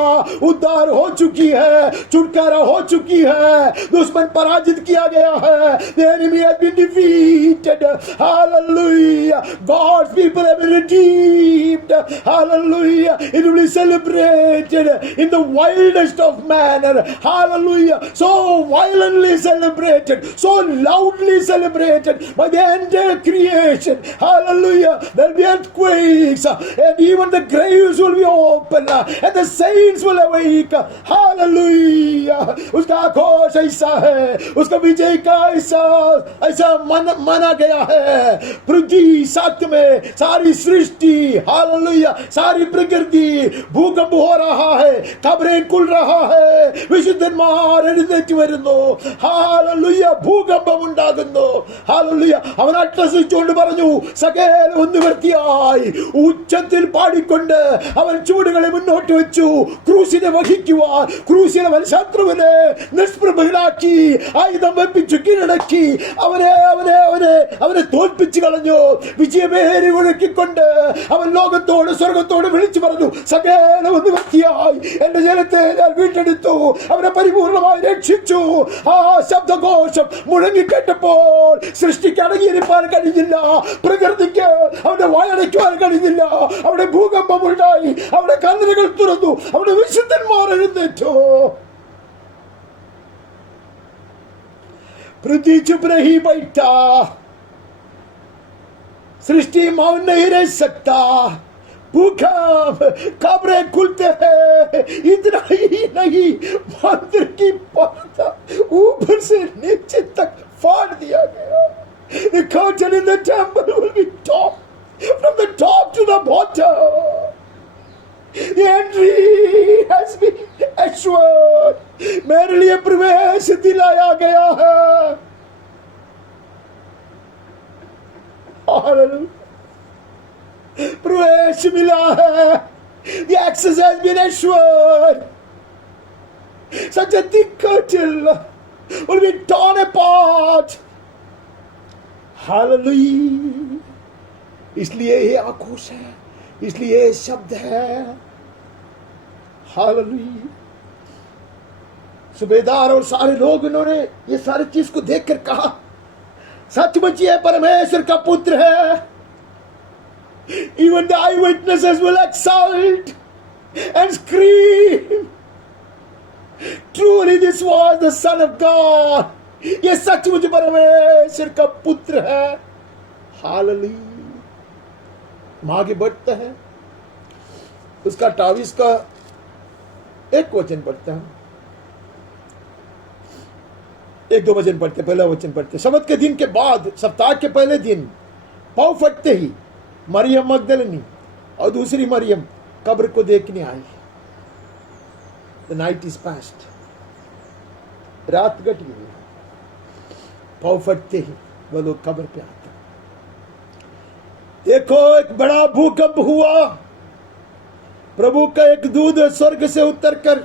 उद्धार हो चुकी है, छुटकारा हो चुकी है, दुश्मन पराजित किया गया है। The enemy has been defeated. Hallelujah. God's people have been redeemed. Hallelujah. It will be celebrated in the wildest of manner. Hallelujah. So violently celebrated, so loudly celebrated by the entire creation. Hallelujah. There will be earthquakes and even the graves will be open and the saints will awake. Hallelujah. उसका आक्रोश ऐसा है, उसका विजय का ऐसा माना गया है। पृथ्वी सत्य में सारी सृष्टि, हालेलुया, सारी प्रकृति, भूकंप हो रहा है, कब्रें खुल रहा है, വിശുദ്ധന്മാർ എഴുന്നേറ്റ് വരുന്നു. ഹാലലുയ, ഭൂകമ്പം ഉണ്ടാകുന്നു. ഹാലലുയ, അവൻ അട്ടഹസിച്ചുകൊണ്ട് പറഞ്ഞു, സകലവും നിവൃത്തിയായി. ഉച്ചത്തിൽ പാടിക്കൊണ്ട് അവൻ ചൂടുകളെ മുന്നോട്ട് വെച്ചു. ക്രൂശിനെ വഹിക്കുവാൻ, ക്രൂശിൽ അവൻ ശത്രുവിനെ നിഷ്പ്രഭനാക്കി, ആയുധം വെപ്പിച്ചു കീഴടക്കി മുഴക്കി അവനെ തോൽപ്പിച്ചു കളഞ്ഞു. വിജയമേറി മുഴക്കിക്കൊണ്ട് അവൻ ലോകത്തോട് സ്വർഗത്തോട് വിളിച്ചു പറഞ്ഞു, സകലവും നിവൃത്തിയായി, എന്റെ ജനത്തെ ഞാൻ വീണ്ടെടുത്തു, അവനെ പരിപൂർണമായി രക്ഷിച്ചു. ആ ശബ്ദഘോഷം മുഴങ്ങിക്കേട്ടപ്പോൾ സൃഷ്ടിക്ക് അടങ്ങിയിരിക്കാൻ കഴിഞ്ഞില്ല, പ്രകൃതിക്ക് അവന്റെ വായടയ്ക്കുവാൻ കഴിഞ്ഞില്ല. അവിടെ ഭൂകമ്പമുണ്ടായി, അവിടെ കല്ലറകൾ തുറന്നു, അവിടെ വിശുദ്ധന്മാർ എഴുന്നേറ്റു. पृथ्वी चुप नहीं बैठा, सृष्टि मौन नहीं रह सकता, भूकंप कब्रें खुलते हैं. इतना ही नहीं, मंदिर की पर्दा ऊपर से नीचे तक फाड़ दिया गया. The curtain in the temple will be torn from the top to the bottom. The entry has been assured. मेरे लिए प्रवेश दिलाया गया है. प्रवेश मिला है. The access has been assured. Such a thick curtain will be torn apart. Hallelujah. इसलिए ये आक्रोश है, इसलिए ये शब्द है. हालेलुया. सुबेदार और सारे लोग इन्होंने ये सारी चीज को देखकर कहा, सचमुच ये परमेश्वर का पुत्र है. Even the eyewitnesses will exult and scream, truly this was the Son of God. ये सचमुच परमेश्वर का पुत्र है. हालेलुया. हम आगे बढ़ते हैं. उसका 28 का एक वचन पढ़ते हैं, एक दो वचन पढ़ते. पहला वचन पढ़ते. शबत के दिन के बाद, सप्ताह के पहले दिन, पाँव फटते ही मरियम मगदलिनी और दूसरी मरियम कब्र को देखने आई. The night is past. रात कट गई. पाँव फटते ही वो लोग कब्र पे आते. देखो, एक बड़ा भूकंप हुआ. प्रभु का एक दूत स्वर्ग से उतरकर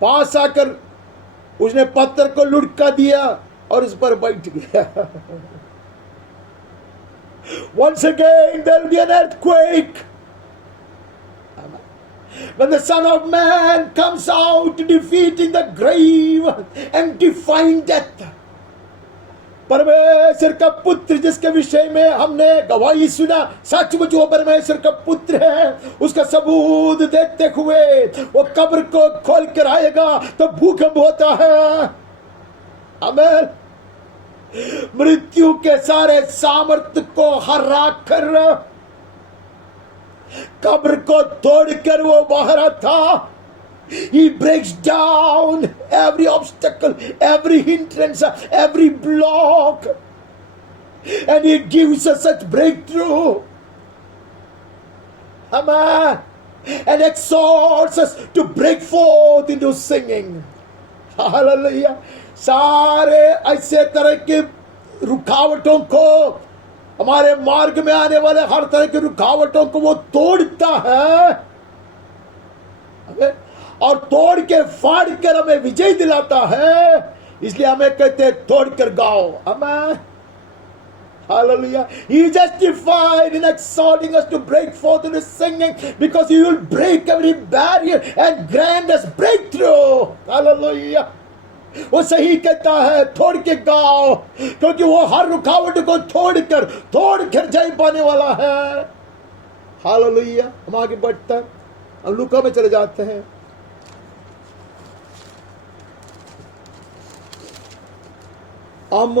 पास आकर उसने पत्थर को लुढ़का दिया और उस पर बैठ गया. Once again there will be an earthquake when the Son of Man comes out defeating the grave and defying death. परमेश्वर का पुत्र जिसके विषय में हमने गवाही सुना, सचमुच वो परमेश्वर का पुत्र है, उसका सबूत देखते हुए वो कब्र को खोल कर आएगा तो भूकंप होता है. आमीन. मृत्यु के सारे सामर्थ्य को हरा कर कब्र को तोड़कर वो बाहर आता. He breaks down every obstacle, every hindrance, every block, and he gives us such breakthrough. Amen. And exhorts us to break forth into singing. Hallelujah. सारे ऐसे तरह के रुकावटों को, हमारे मार्ग में आने वाले हर तरह की रुकावटों को वो तोड़ता है. Amen. और तोड़ के फाड़ कर हमें विजय दिलाता है. इसलिए हमें कहते हैं तोड़ कर गाओ. आमीन. Hallelujah. He justified in exhorting us to break forth in His singing, because He will break every barrier and grant us breakthrough. Hallelujah. वो सही कहता है, तोड़ के गाओ, क्योंकि वो हर रुकावट को तोड़ कर जय पाने वाला है. हालेलुया. हम आगे बढ़ते हैं, हम लूका में चले जाते हैं. हम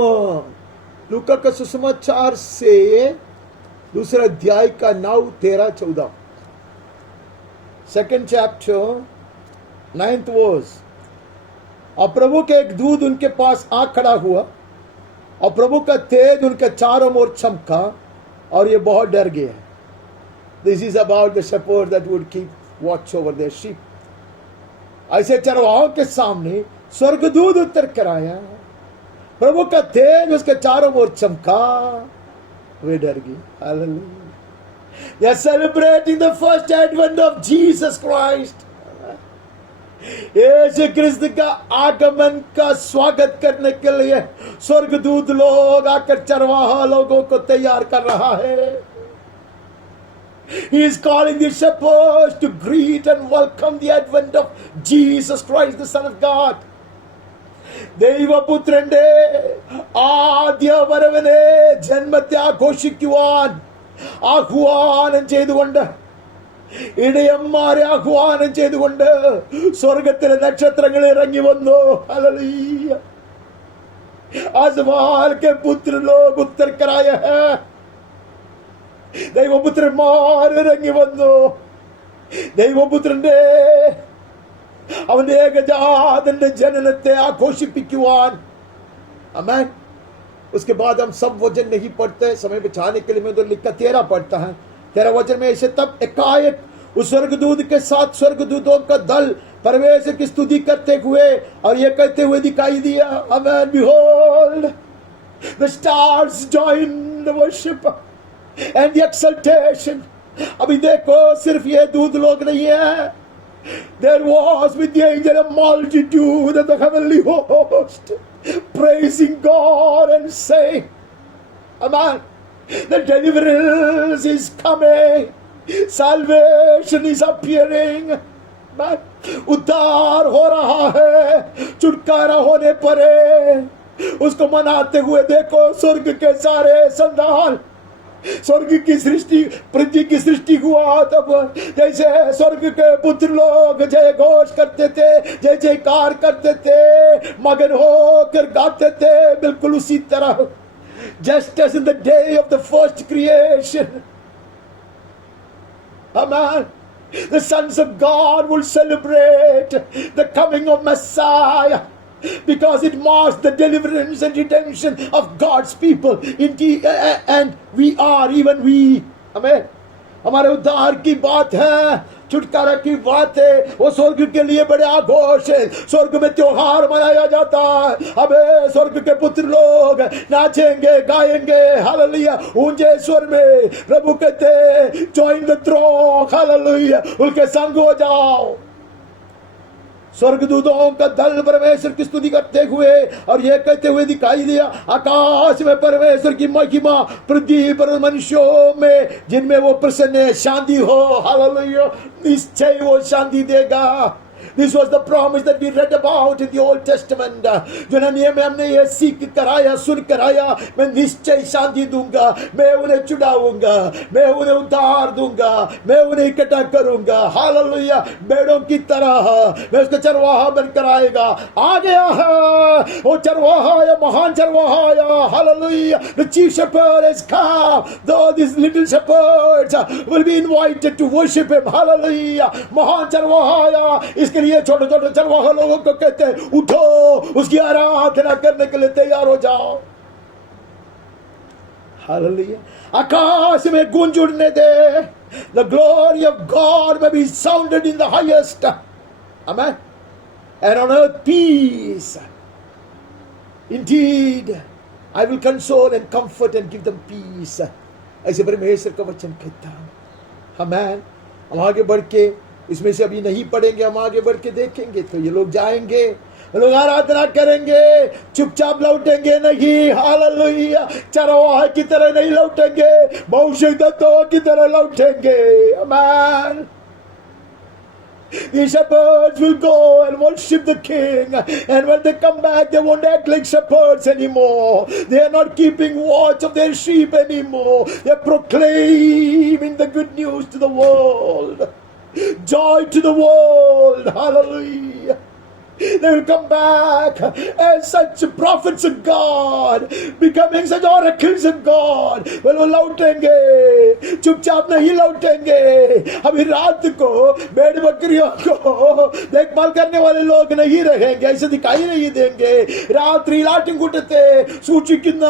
लूका का सुसमाचार से दूसरा अध्याय का 9, 13, 14. Second chapter 9th verse. और प्रभु के एक दूत उनके पास आ खड़ा हुआ और प्रभु का तेज उनके चारों ओर चमका और ये बहुत डर गए. This is about the shepherd that would keep watch over their sheep. ऐसे चरवाहों के सामने स्वर्गदूत उतर कर आया. प्रभु का तेज उसके चारों ओर चमका, वे डर गए. Hallelujah. They are celebrating the first advent of Jesus Christ. यीशु क्रिस्त का आगमन का स्वागत करने के लिए स्वर्गदूत लोग आकर चरवाहा लोगों को तैयार कर रहा है. He is calling the shepherds to greet and welcome the advent of Jesus Christ, the Son of God. ദൈവപുത്രന്റെ ആദ്യ വരവിനെ ജന്മത്തെ ആഘോഷിക്കുവാൻ ആഹ്വാനം ചെയ്തുകൊണ്ട്, ഇടയന്മാരെ ആഹ്വാനം ചെയ്തുകൊണ്ട് സ്വർഗത്തിലെ നക്ഷത്രങ്ങൾ ഇറങ്ങി വന്നു. ഹല്ലേലൂയ. आसमान के पुत्र लोग उतर कर आए हैं. ദൈവപുത്രന്മാർ ഇറങ്ങി വന്നു. ദൈവപുത്രന്റെ അവന്റെ ഏകജാതന്റെ ജനനത്തെ ആഘോഷിപ്പിക്കുവാൻ. आमेन. उसके बाद हम सब वचन नहीं पढ़ते, समय बचाने के लिए मैं तो लिखा 13 पढ़ता है. 13 वचन में ऐसे तब एकाएक उस स्वर्गदूत के साथ स्वर्गदूतों का दल परमेश्वर की स्तुति करते हुए और ये कहते हुए दिखाई दिया. आमेन. Behold, the stars join the worship and the exaltation. अभी देखो सिर्फ ये दूत लोग नहीं है. There was with the angel a multitude of the heavenly host praising God and saying, Amen, the deliverance is coming, salvation is appearing. Amen. उद्धार हो रहा है, छुटकारा होने पर उसको मनाते हुए देखो स्वर्ग के सारे संतान. स्वर्ग की सृष्टि, पृथ्वी की सृष्टि हुआ तब जैसे स्वर्ग के पुत्र लोग जय घोष करते थे, जय जयकार करते थे, मगन होकर गाते थे, बिल्कुल उसी तरह just as in the day of the first creation. Amen. The sons of God will celebrate the coming of Messiah, because it marks the deliverance and redemption of God's people. Indeed, and we are, even we. Amen. हमारे उद्धार की बात है, छुटकारा की बात है. वो स्वर्ग के लिए बड़े आघोष है. स्वर्ग में त्योहार मनाया जाता है. अब स्वर्ग के पुत्र लोग नाचेंगे, गाएंगे. हालेलुया. ऊंचे स्वर में प्रभु कहते जॉइन द थ्रोन. हालेलुया. उनके संग हो जाओ. स्वर्गदूतों का दल परमेश्वर की स्तुति करते हुए और यह कहते हुए दिखाई दिया, आकाश में परमेश्वर की महिमा, पृथ्वी पर मनुष्यों में जिनमें वो प्रसन्न है, शांति हो. हालेलुया. निश्चय वो शांति देगा. This was the promise that we read about in the Old Testament. जो नियम में हमने ये सीख कराया, सुन कराया, मैं निश्चय शांति दूंगा, मैं उन्हें छुड़ाऊंगा, मैं उन्हें उद्धार दूंगा, मैं उन्हें इकट्ठा करूंगा. हालेलुया. भेड़ों की तरह मैं उसको चरवाहा बनकर आएगा. आ गया है वो चरवाहा, या महान चरवाहा. Hallelujah. The chief shepherd has come. Though these little shepherds will be invited to worship him. Hallelujah. महान चरवाहा. इसके लिए छोटे छोटे चरवाहा लोगों को कहते हैं उठो, उसकी आराधना करने के लिए तैयार हो जाओ. हालेलुया. आकाश में गूंज उठने दे. The glory of God may be sounded in the highest. Amen. And on earth peace. Indeed, I will console and comfort and give them peace. ऐसे परमेश्वर का वचन कहता है. Amen. हम आगे बढ़ के इसमें से अभी नहीं पढ़ेंगे, हम आगे बढ़ के देखेंगे. तो ये लोग जाएंगे, लोग आराधना करेंगे, चुपचाप लौटेंगे नहीं. हालेलुया. चरवाहा की तरह नहीं लौटेंगे, भविष्यद्वक्ताओं की तरह लौटेंगे. आमीन. The shepherds will go and worship the king, and when they come back they won't act like shepherds anymore. They are not keeping watch of their sheep anymore. They are proclaiming the good news to the world. Joy to the world. Hallelujah. They will come back as such prophets of God, becoming such oracles of God. वो लौटेंगे, चुपचाप नहीं लौटेंगे. अभी रात को भेड़ बकरियों को देखभाल करने वाले लोग नहीं रहेंगे, ऐसे दिखाई नहीं देंगे. രാത്രി ആട്ടിൻകൂട്ടത്തെ സൂക്ഷിക്കുന്ന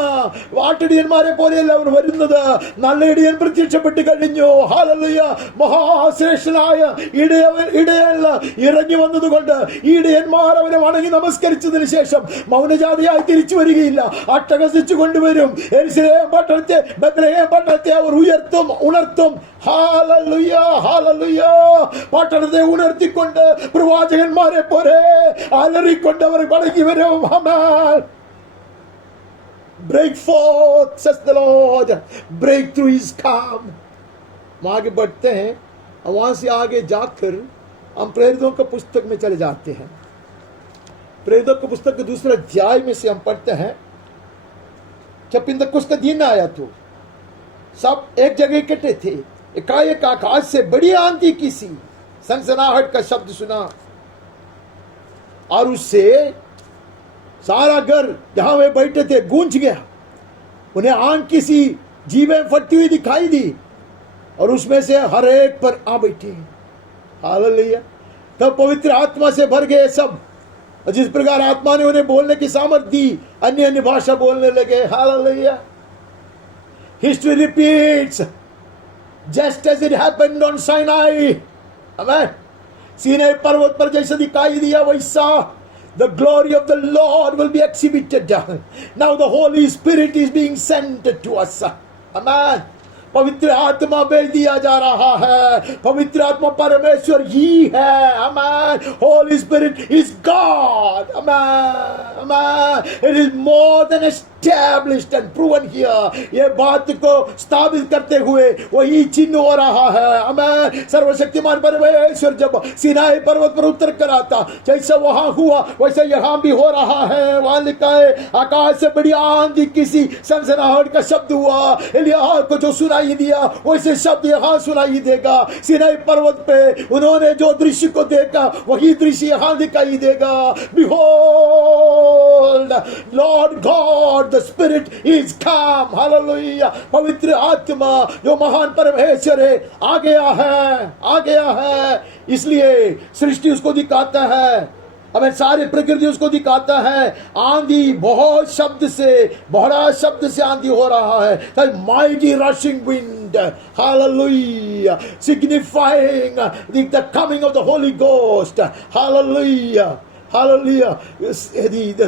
വാട്ടിടിയന്മാരെ പോലെയല്ല അവർ വരുന്നത്. നല്ല ഇടയൻ പ്രത്യക്ഷപ്പെട്ട് കഴിഞ്ഞു. ഹല്ലേലൂയ. മഹാശ്രേഷ്ഠനായ ഇടയൻ ഇറങ്ങി വന്നതുകൊണ്ട് ഇടയന്മാർ അവനെ വണങ്ങി നമസ്കരിച്ചതിന് ശേഷം മൗനജാതിയായി തിരിച്ചു വരികയില്ല. അട്ടഹസിച്ചു കൊണ്ടുവരും. യെരൂശലേം പട്ടണത്തെ, ബത്ലഹേം പട്ടണത്തെ അവർ ഉണർത്തും. Hallelujah, hallelujah. പട്ടണത്തെ ഉണർത്തിക്കൊണ്ട് പ്രവാചകന്മാരെ പോലെ അലറിക്കൊണ്ട് അവർ മടങ്ങി വരും. ആമേൻ. Break forth, says the Lord. Breakthrough is come. हम आगे बढ़ते हैं और वहां से आगे जाकर हम प्रेरितों की पुस्तक में चले जाते हैं. प्रेरितों की पुस्तक के दूसरे अध्याय में से हम पढ़ते हैं. जब पिंतकुस्त का दिन आया तो सब एक जगह इकट्ठे थे. एकाएक आकाश से बड़ी आंधी की सी सनसनाहट का शब्द सुना और उससे सारा घर जहां वे बैठे थे गूंज गया. उन्हें आग की सी जीवें फटती हुई दिखाई दी और उसमें से हर एक पर आ बैठे. हालेलुया. तब पवित्र आत्मा से भर गए सब. और जिस प्रकार आत्मा ने उन्हें बोलने की सामर्थ्य दी, अन्य अन्य भाषा बोलने लगे. Hallelujah. History repeats just as it happened on Sinai. Amen. सीनै पर्वत पर जैसे दिखाई दिया वैसा the glory of the Lord will be exhibited. Now the Holy Spirit is being sent to us. Amen. पवित्र आत्मा भेज दिया जा रहा है. पवित्र आत्मा परमेश्वर ही है. Amen. Holy Spirit is God. Amen. Amen. It is more than established and proven here. ये बात को स्थापित करते हुए वही चिन्ह हो रहा है. Amen. सर्वशक्तिमान परमेश्वर जब सिनाई पर्वत पर उतर कर आता, जैसा वहां हुआ वैसा यहाँ भी हो रहा है. वहां लिखा है आकाश से बड़ी आंधी किसी सनसनाहट का शब्द हुआ. एलिय्याह को जो सुनाई दिया वैसे शब्द यहाँ सुनाई देगा. सिनाई पर्वत पे उन्होंने जो दृश्य को देखा वही दृश्य यहाँ दिखाई देगा. Behold, Lord God, the Spirit is come. Hallelujah. पवित्र आत्मा जो महान परमेश्वर है आ गया है. इसलिए सृष्टि उसको दिखाता है. हमें सारी प्रकृति उसको दिखाता है. आंधी बहुत शब्द से, बड़ा शब्द से आंधी हो रहा है. Mighty rushing wind. Hallelujah. Signifying the coming of the holy ghost. Hallelujah. Hallelujah.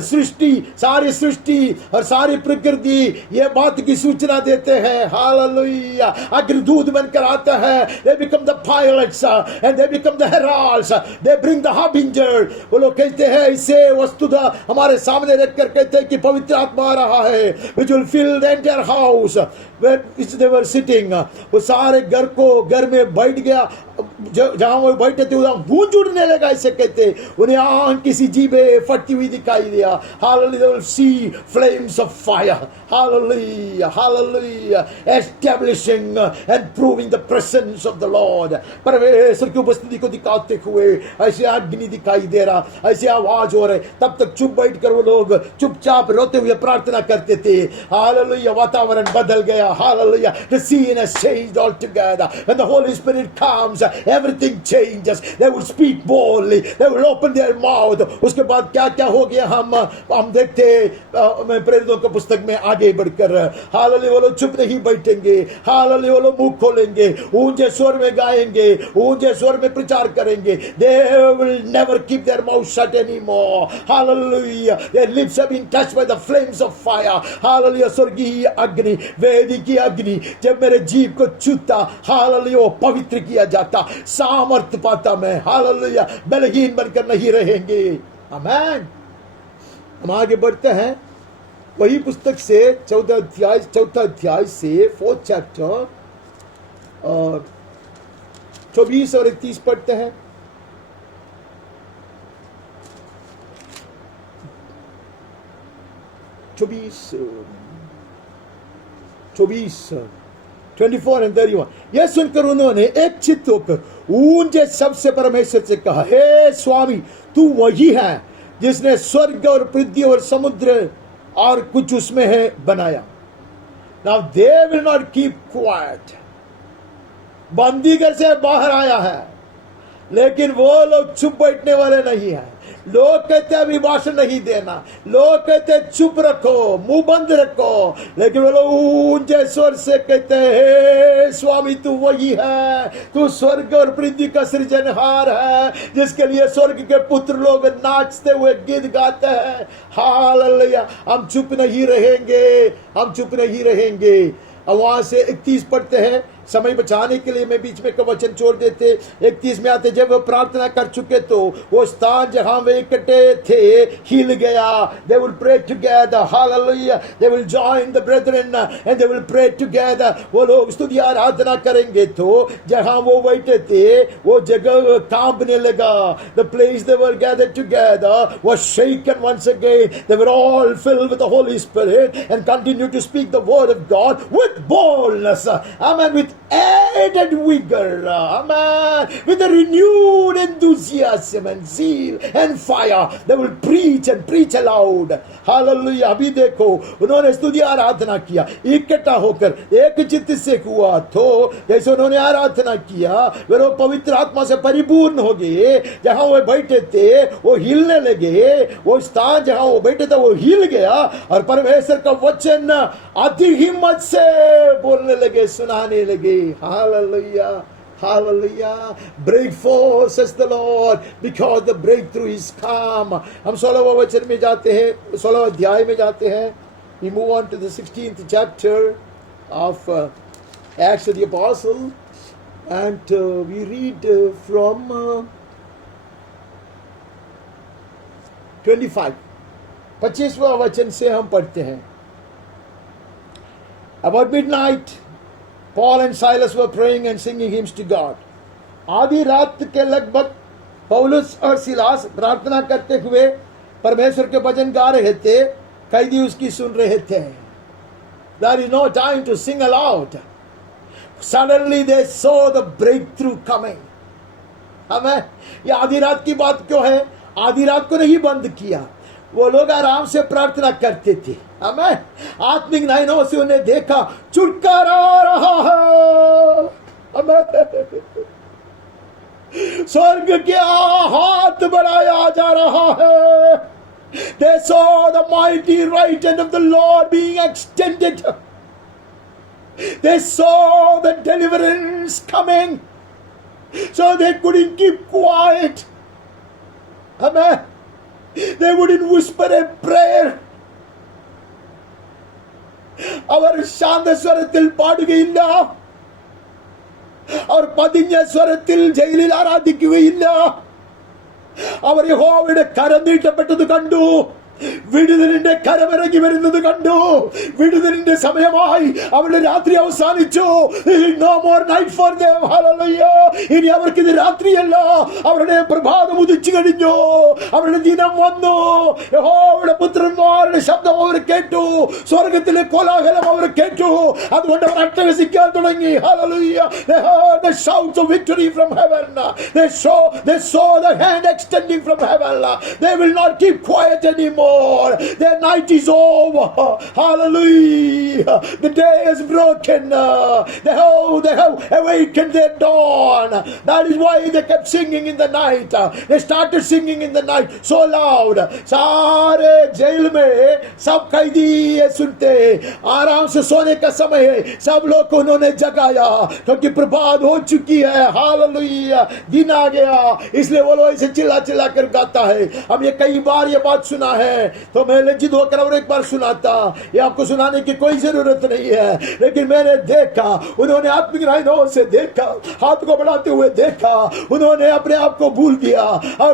सृष्टि, सारी सृष्टि और सारी प्रकृति ये बात की सूचना देते हैं. हालेलुया. अग्रदूत बनकर आता है. They become the pilots and they become the heralds. They bring the harbinger. वो लोग कहते हैं, इसे वस्तुतः हमारे सामने रखकर कहते हैं कि पवित्र आत्मा आ रहा है. Which will fill the entire house where they were sitting. वो सारे घर में बैठ गया. जहां वो बैठे थे वहां गूंज उड़ने लगा. ऐसे कहते उन्हें आग किसी जीभे फटती हुई दिखाई दिया. Hallelujah. See flames of fire. Hallelujah. Hallelujah. Establishing and proving the presence of the lord. परमेश्वर की उपस्थिति को दिखाते हुए ऐसे अग्नि दिखाई दे रहा, ऐसे आवाज हो रहे. तब तक चुप बैठकर वो लोग चुपचाप रोते हुए प्रार्थना करते थे. हालेलुया. वातावरण बदल गया. Hallelujah. The scene has changed altogether. When the Holy Spirit comes, everything changes. They would speak boldly. They would open their mouth. उसके बाद क्या क्या हो गया हम देखते मैं प्रेरितों की पुस्तक में आगे बढ़कर. हालेलुया. वो लोग चुप नहीं बैठेंगे. हालेलुया. वो लोग मुंह खोलेंगे, ऊंचे स्वर में गाएंगे, ऊंचे स्वर में प्रचार करेंगे. They will never keep their mouth shut anymore. Hallelujah. Their lips have been touched by the flames of fire. Hallelujah. स्वर्गीय अग्नि, वेदी की अग्नि जब मेरे जीव को छूता, हालेलुया, वो पवित्र किया जाता, सामर्थ पाता मैं. हालेलुया. बलहीन बनकर नहीं रहेंगे. आमेन. हम आगे बढ़ते हैं वही पुस्तक से चौथा अध्याय से 4th चैप्टर और 24 और 31 पढ़ते हैं. 24 and 31. यह सुनकर उन्होंने एक चित्त होकर ऊंचे शब्द से परमेश्वर से कहा, हे स्वामी, तू वही है जिसने स्वर्ग और पृथ्वी और समुद्र और कुछ उसमें है बनाया. Now they will not keep quiet. बंदीगढ़ से बाहर आया है. लेकिन वो लोग चुप बैठने वाले नहीं है। लोग कहते हैं अभिभाषण नहीं देना, लोग कहते हैं चुप रखो, मुंह बंद रखो, लेकिन वो लोग ऊंचे स्वर से कहते हैं हे स्वामी तू वही है, तू स्वर्ग और पृथ्वी का सृजनहार है, जिसके लिए स्वर्ग के पुत्र लोग नाचते हुए गीत गाते हैं। हालेलुया। हम चुप नहीं रहेंगे, हम चुप नहीं रहेंगे। अब वहां से 31 पढ़ते हैं, समय बचाने के लिए मैं बीच में का वचन छोड़ देते। 31 में आते, जब वो प्रार्थना कर चुके तो वो स्थान जहां वे इकट्ठे थे हिल गया। They will pray together, hallelujah, they will join the brethren and they will pray together। वो लोग स्तुति आराधना करेंगे तो जहां वो बैठे थे वो जगह कांपने लगा। The place they were gathered together was shaken once again। They were all filled with the Holy Spirit and continued to speak the word of God with boldness, amen, with added vigor, amen, with a renewed enthusiasm and zeal and fire। They will preach and preach aloud, hallelujah। अभी देखो उन्होंने स्तुति आराधना किया इकट्ठा होकर, एक चित्त से हुआ तो जैसे उन्होंने आराधना किया वे लोग पवित्र आत्मा से परिपूर्ण हो गए। जहां वो बैठे थे वो हिलने लगे, वो स्थान जहां वो बैठे थे वो हिल गया और परमेश्वर का वचन अति हिम्मत से बोलने लगे, सुनाने लगे। Hallelujah, hallelujah। Break forth, says the Lord, because the breakthrough is come। हम 16वें वचन में जाते हैं, 16वें अध्याय में जाते हैं। We move on to the 16th chapter of Acts of the Apostle and we read from 25, 25वां वचन से हम पढ़ते हैं। About midnight Paul and Silas were praying and singing hymns to God। आधी रात के लगभग पौलुस और सिलास प्रार्थना करते हुए परमेश्वर के भजन गा रहे थे, कैदी उसकी सुन रहे थे। There is no time to sing aloud। Suddenly they saw the breakthrough coming। हमें ये आधी रात की बात क्यों है? आधी रात को नहीं बंद किया, वो लोग आराम से प्रार्थना करते थे। हमें आत्मिक नयनों से उन्हें देखा, छुटकारा आ रहा है। हमें स्वर्ग के हाथ बढ़ाया जा रहा है। They saw the mighty right hand of the Lord being extended। They saw the deliverance coming, so they couldn't keep quiet। हमें they wouldn't whisper a prayer। അവർ ശാന്തസ്വരത്തിൽ പാടുകയില്ല, അവർ പതിഞ്ഞ സ്വരത്തിൽ ജയിലിൽ ആരാധിക്കുകയില്ല। അവർ യഹോവയുടെ കരം നീട്ടപ്പെട്ടത് കണ്ടു, വിടുതലിന്റെ കരമിറങ്ങി വരുന്നത് കണ്ടു। വിടുതലിന്റെ സമയമായി, അവരുടെ രാത്രി അവസാനിച്ചു। No more night for them, hallelujah। ഇനി അവർക്ക് ഇത് രാത്രിയല്ല, അവരുടെ പ്രഭാതം ഉദിച്ചു കഴിഞ്ഞു, അവരുടെ ദിനം വന്നു। യഹോവയുടെ പുത്രന്മാരുടെ ശബ്ദം അവർ കേട്ടു, സ്വർഗത്തിലെ കോലാഹലം അവർ കേട്ടു। അതുകൊണ്ട് അവർ അട്ടഹസിക്കാൻ തുടങ്ങി, hallelujah। They heard the shouts of victory from heaven। They saw the hand extending from heaven। They will not keep quiet anymore। Their night is over, hallelujah। The day is broken। They have awakened their dawn। That is why they kept singing in the night। They started singing in the night so loud। सारे jail में सब कैदी ये सुनते, आराम से सोने का समय है, सब लोग को उन्होंने जगाया क्योंकि प्रभात हो चुकी है, हालेलुया। दिन आ गया, इसलिए वो लोग इसे चिल्ला चिल्ला कर गाता है। हम ये कई बार ये बात सुना है, तो मैं लज्जित होकर और एक बार सुनाता। ये आपको सुनाने की कोई जरूरत नहीं है, लेकिन मैंने देखा, उन्होंने आत्मिक नयनों से देखा, हाथ को बढ़ाते हुए देखा। उन्होंने अपने आप को भूल दिया और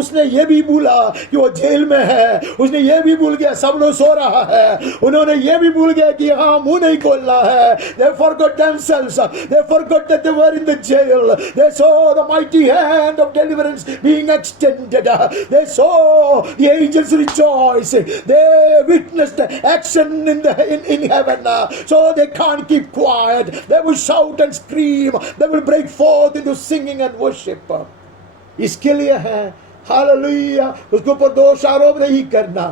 उसने ये भी भूला कि वो जेल में है। उसने ये भी भूल गया सब लोग सो रहा है। उन्होंने ये भी भूल गया कि यहाँ मुंह नहीं खोलना है। They forgot themselves। They forgot that they were in the jail। They saw the mighty hand of deliverance being extended। They saw the angels rejoice। They witnessed action in heaven, so they can't keep quiet। They will shout and scream। They will break forth into singing and worship। इसके लिए है, hallelujah. उसके ऊपर दोष आरोप नहीं करना।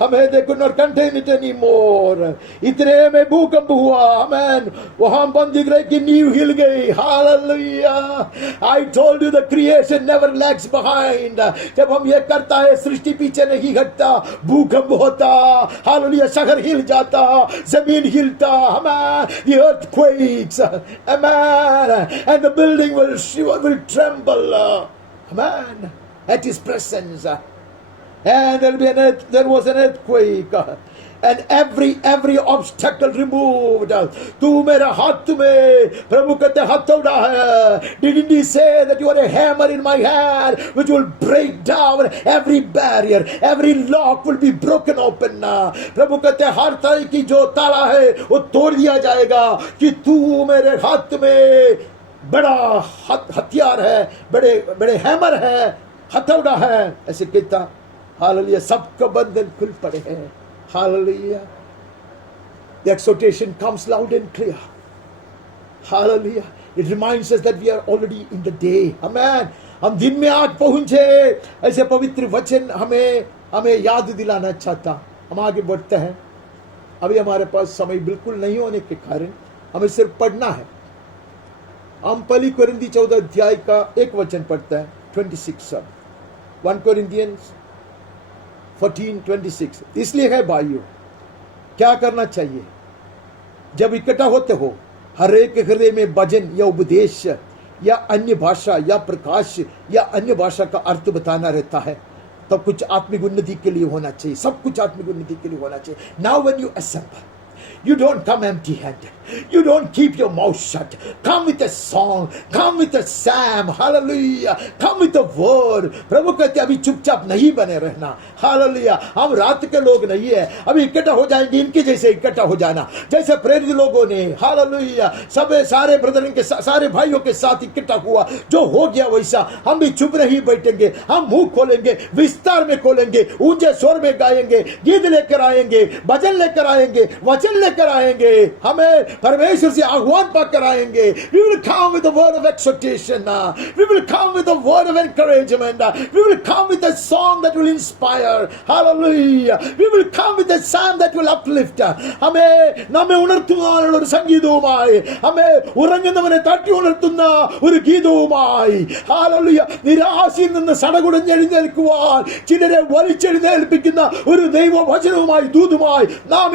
हमें they could not contain it anymore. इतने में भूकंप हुआ, amen. वहां बंदीगृह की नींव हिल गई. Hallelujah. I told you the creation never lags behind. जब हम ये करता है, सृष्टि पीछे नहीं हटता. भूकंप होता, Hallelujah. शहर हिल जाता, जमीन हिलता, amen. The earth quakes, amen. And the building will tremble, amen, at his presence. And there was an earthquake, and every obstacle removed. तू मेरा हाथ में, प्रभु कहते हथौड़ा है. Didn't he say that you are a hammer in my hand which will break down every barrier, every lock will be broken open. प्रभु कहते हर तरह की जो ताला है वो तोड़ दिया जाएगा, कि तू मेरे हाथ में बड़ा हथियार है, बड़े बड़े हैमर है, हथौड़ा है, ऐसे कहता. हालेलुया. सबका बंधन खुल पड़े हैं. Hallelujah. The exhortation comes loud and clear. Hallelujah. It reminds us that we are already in the day. Amen. हम दिन में आज पहुंचे, ऐसे पवित्र वचन हमें याद दिलाना चाहता. हम आगे बढ़ते हैं. अभी हमारे पास समय बिल्कुल नहीं होने के कारण हमें सिर्फ पढ़ना है. हम पहली कोरिन्थी 14 अध्याय का एक वचन पढ़ते हैं, 26. 1 Corinthians 14:26. इसलिए है भाइयों, क्या करना चाहिए? जब इकट्ठा होते हो, हर एक हृदय में भजन या उपदेश या अन्य भाषा या प्रकाश या अन्य भाषा का अर्थ बताना रहता है. तब कुछ आत्मिक उन्नति के लिए होना चाहिए. सब कुछ आत्मिक उन्नति के लिए होना चाहिए. Now when you assemble, you don't come empty-handed. You don't keep your mouth shut. Come with a song. Come with a psalm. Hallelujah. Come with a word. प्रभु कहते अभी चुपचाप नहीं बने रहना. Hallelujah. हम रात के लोग नहीं है. अभी इकट्ठा हो जाएंगे, इनके जैसे इकट्ठा हो जाना, जैसे प्रेरित लोगों ने. Hallelujah. सब सारे ब्रदर के सारे भाइयों के साथ इकट्ठा हुआ, जो हो गया वैसा हम भी चुप नहीं बैठेंगे. हम मुंह खोलेंगे, विस्तार में खोलेंगे, ऊंचे स्वर में गाएंगे, गीत लेकर आएंगे, भजन लेकर आएंगे, वचन लेकर आएंगे. हमें परमेश्वर से आह्वान पाकर आएंगे. We will come with the word of exhortation. We will come with the word of encouragement. We will come with a song that will inspire. Hallelujah. We will come with a psalm that will uplift. നമ്മെ ഉണർത്തുവാനുള്ള ഒരു സംഗീതവുമായി, നമ്മെ ഉറങ്ങുന്നവനെ തട്ടി ഉണർത്തുന്ന ഒരു ഗീതവുമായി. Hallelujah. നിരാശയിൽ നിന്ന് സടകുടഞ്ഞെഴുന്നേൽക്കുവാൻ ചിലരെ വലിച്ചെഴുന്നേൽപ്പിക്കുന്ന ഒരു ദൈവവചനവുമായി, ദൂതുമായി നാം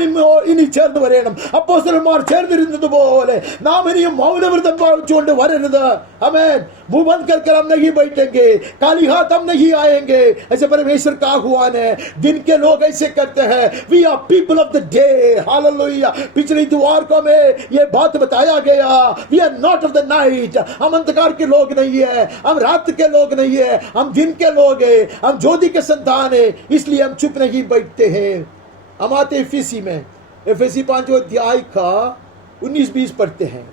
ഇനി ചേർന്ന് വരണം. അപ്പോസ്തലന്മാർ ചേർന്നിരുന്നത് പോലെ നാം ഇനിയും മൗനവ്രതം പാലിച്ചുകൊണ്ട് വരരുത്. आमेन. मुंह बंद कर हम नहीं बैठेंगे, काली हाथ हम नहीं आएंगे. ऐसे परमेश्वर का आह्वान है. दिन के लोग ऐसे करते हैं. We are people of the day. Hallelujah. पिछले द्वार को में ये बात बताया गया. We are not of the night. हम अंधकार के लोग नहीं है, हम रात के लोग नहीं है, हम दिन के लोग है, हम ज्योति के संतान है. इसलिए हम चुप नहीं बैठते हैं. हम आते एफेसी में, एफेसी 5 अध्याय का 19-20 पढ़ते हैं.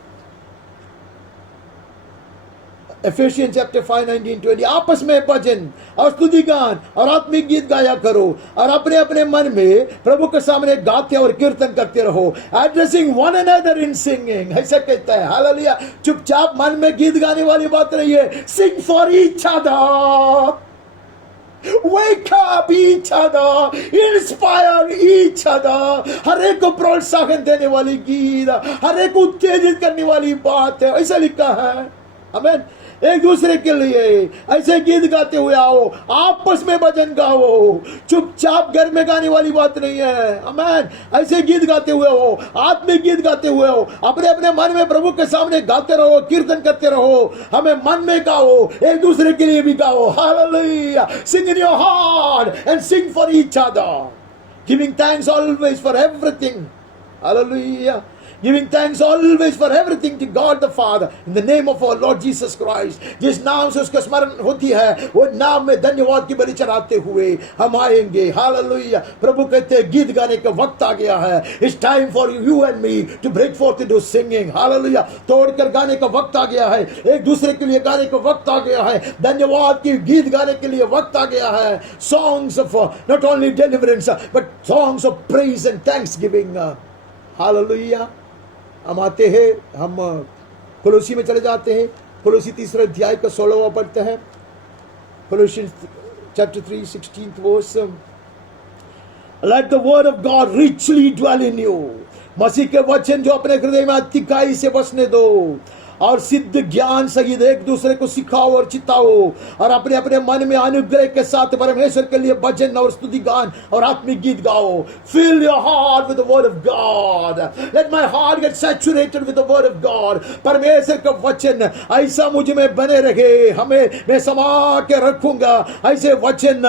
Ephesians chapter 5:19-20. आपस में भजन और स्तुति गान और आत्मिक गीत गाया करो और अपने अपने मन में प्रभु के सामने गाते और कीर्तन करते रहो. Addressing one another in singing. ऐसा कहता है. हालेलुया. चुपचाप मन में गीत गाने वाली बात नहीं है. Sing for each other. Wake up each other, inspire each other. हर एक को प्रोत्साहन देने वाली गीत, हर एक को उत्तेजित करने वाली बात है. ऐसा लिखा है. आमीन. एक दूसरे के लिए ऐसे गीत गाते हुए आओ, आपस में भजन गाओ. चुपचाप घर में गाने वाली बात नहीं है. आमीन. ऐसे गीत गाते हुए हो, आत्मिक गीत गाते हुए हो, अपने अपने मन में प्रभु के सामने गाते रहो, कीर्तन करते रहो. हमें मन में गाओ, एक दूसरे के लिए भी गाओ. Hallelujah. Sing in your heart and sing for each other, giving thanks always for everything. Hallelujah. Giving thanks always for everything to God the Father in the name of our Lord Jesus Christ. जिस नाम से उसका स्मरण होती है, वो नाम में धन्यवाद की बलि चढ़ाते हुए हम आएंगे. हालेलुया. प्रभु कहते हैं गीत गाने का वक्त आ गया है. It's time for you and me to break forth into singing. Hallelujah. तोड़कर गाने का वक्त आ गया है. एक दूसरे के लिए गाने का वक्त आ गया है. धन्यवाद की गीत गाने के लिए वक्त आ गया है. Songs of not only deliverance but songs of praise and thanksgiving. Hallelujah. हम आते हैं, हम कोलोसी में चले जाते हैं. कोलोसी 3 अध्याय का 16वां पढ़ते हैं. Colossians chapter 3 16th verse. Let the word of God richly dwell in you. मसीह के वचन जो अपने हृदय में तिकाई से बसने दो, और सिद्ध ज्ञान सहित एक दूसरे को सिखाओ और चिताओ, और अपने अपने मन में अनुग्रह के साथ परमेश्वर के लिए भजन और स्तुति गान और आत्मिक गीत गाओ. Fill your heart with the word of God. Let my heart get saturated with the word of God. परमेश्वर का वचन ऐसा मुझ में बने रहे, हमें मैं समा के रखूंगा. ऐसे वचन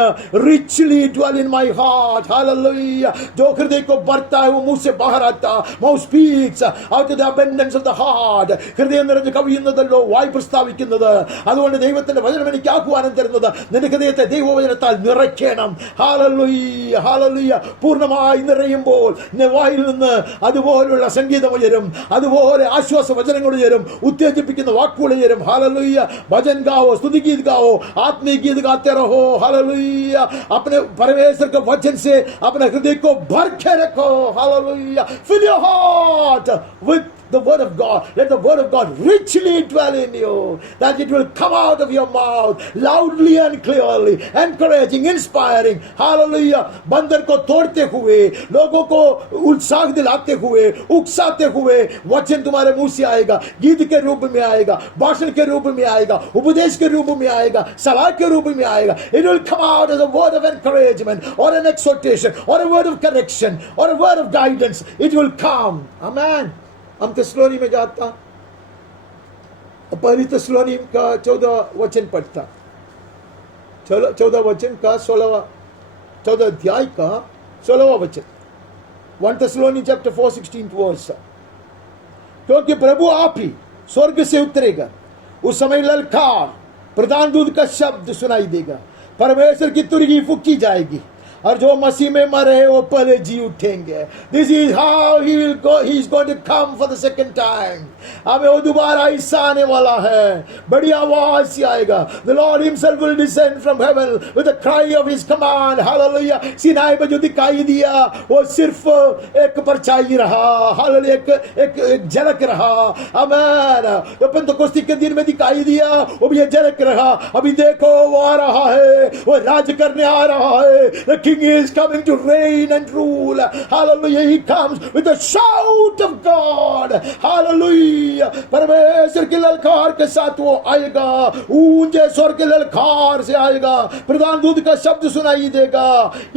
richly dwell in my heart. Hallelujah. जो हृदय को भरता है वो मुंह से बाहर आता. Mouth speaks out of the abundance of the heart. ഹൃദയം കവിയുന്നതല്ലോ വായ് പ്രസ്താവിക്കുന്നത്. അതുകൊണ്ട് ദൈവത്തിന്റെ വചനം എനിക്ക് ആഹ്വാനം തരുന്നത്, നിന്റെ ഹൃദയത്തെ ദൈവവചനത്താൽ നിറയ്ക്കണം. Hallelujah, hallelujah. പൂർണ്ണമായി നിറയുമ്പോൾ വായിൽ നിന്ന് അതുപോലുള്ള സംഗീതം ഉയരും, അതുപോലെ ആശ്വാസ വചനങ്ങൾ ഉയരും, ഉത്തേജിപ്പിക്കുന്ന വാക്കുകൾ ഉയരും. ഹല്ലേലൂയ. भजन गाओ, स्तुति गीत गाओ, आत्मिक गीत गाते रहो. हालेलुया. अपने परमेश्वर के वचन से अपने हृदय को भर के रखो. Hallelujah. Fill your heart with the word of God. Let the word of God richly dwell in you, that it will come out of your mouth loudly and clearly, encouraging, inspiring. Hallelujah. बंदर को तोड़ते हुए, लोगों को उत्साह दिलाते हुए, उकसाते हुए वचन तुम्हारे मुंह से आएगा. गीत के रूप में आएगा, भाषण के रूप में आएगा, उपदेश के रूप में आएगा, सलाह के रूप में आएगा. It will come out as a word of encouragement or an exhortation or a word of correction or a word of guidance. It will come. Amen. हम थिस्सलुनी में जाता, पहली थिस्सलुनी का 14 वचन पढ़ता, 14 वचन का 14 अध्याय का 16वां वचन. 1 Thessalonians chapter 4 16th verse. क्योंकि प्रभु आप ही स्वर्ग से उतरेगा, उस समय ललकार, प्रधान दूत का शब्द सुनाई देगा, परमेश्वर की तुरही फूंकी जाएगी, और जो मसीह में मरे वो पहले जी उठेंगे. This is how he will go. He is going to come for the second time. अब वो दोबारा ऐसा आने वाला है, बड़ी आवाज से आएगा. The Lord himself will descend from heaven with a cry of his command. Hallelujah. Sinai पर जो दिखाई दिया वो सिर्फ एक परछाई रहा. Hallelujah. एक झलक रहा. आमेन. जो पेंतुकोस्ती के दिन में दिखाई दिया वो भी एक झलक रहा. अभी देखो वो आ रहा है, वो राज करने आ रहा है. King is coming to reign and rule. Hallelujah. He comes with a shout of God. Hallelujah. परमेश्वर की ललकार के साथ वो आएगा, ऊंचे स्वर के ललकार से आएगा, प्रधान दूत का शब्द सुनाई देगा.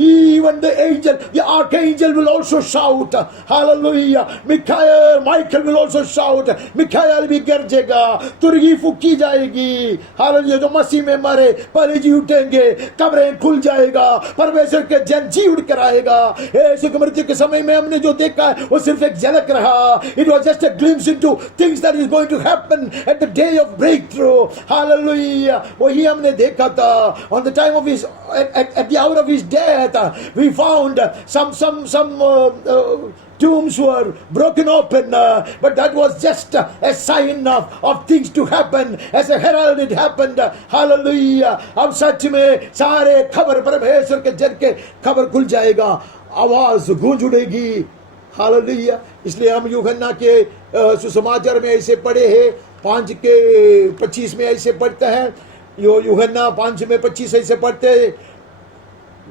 Even the angel, the archangel will also shout. Hallelujah. Michael will also shout. मिखाएल भी गरजेगा, तुरही फूंकी जाएगी. Hallelujah. जो मसीह में मरे पहले जी उठेंगे, कब्रें खुल जाएगा, परमेश्वर के जन जी उड़ कर आएगा. यीशु की मृत्यु के समय में हमने जो देखा है वो सिर्फ एक झलक रहा. It was just a glimpse into things that is going to happen at the day of breakthrough. Hallelujah. वही हमने देखा था. On the time of his, at the hour of his death, we found some tombs were broken open, but that was just a sign of things to happen. As a herald it happened. Hallelujah. अब सच में सारे खबर परमेश्वर के जन के खबर खुल जाएगा, आवाज गूंज उड़ेगी. हालेलुया. इसलिए हम यूहन्ना के सुसमाचार में ऐसे पढ़े हैं, 5 के 25 में ऐसे पढ़ते हैं. यूहन्ना 5 में 25 ऐसे पढ़ते हैं,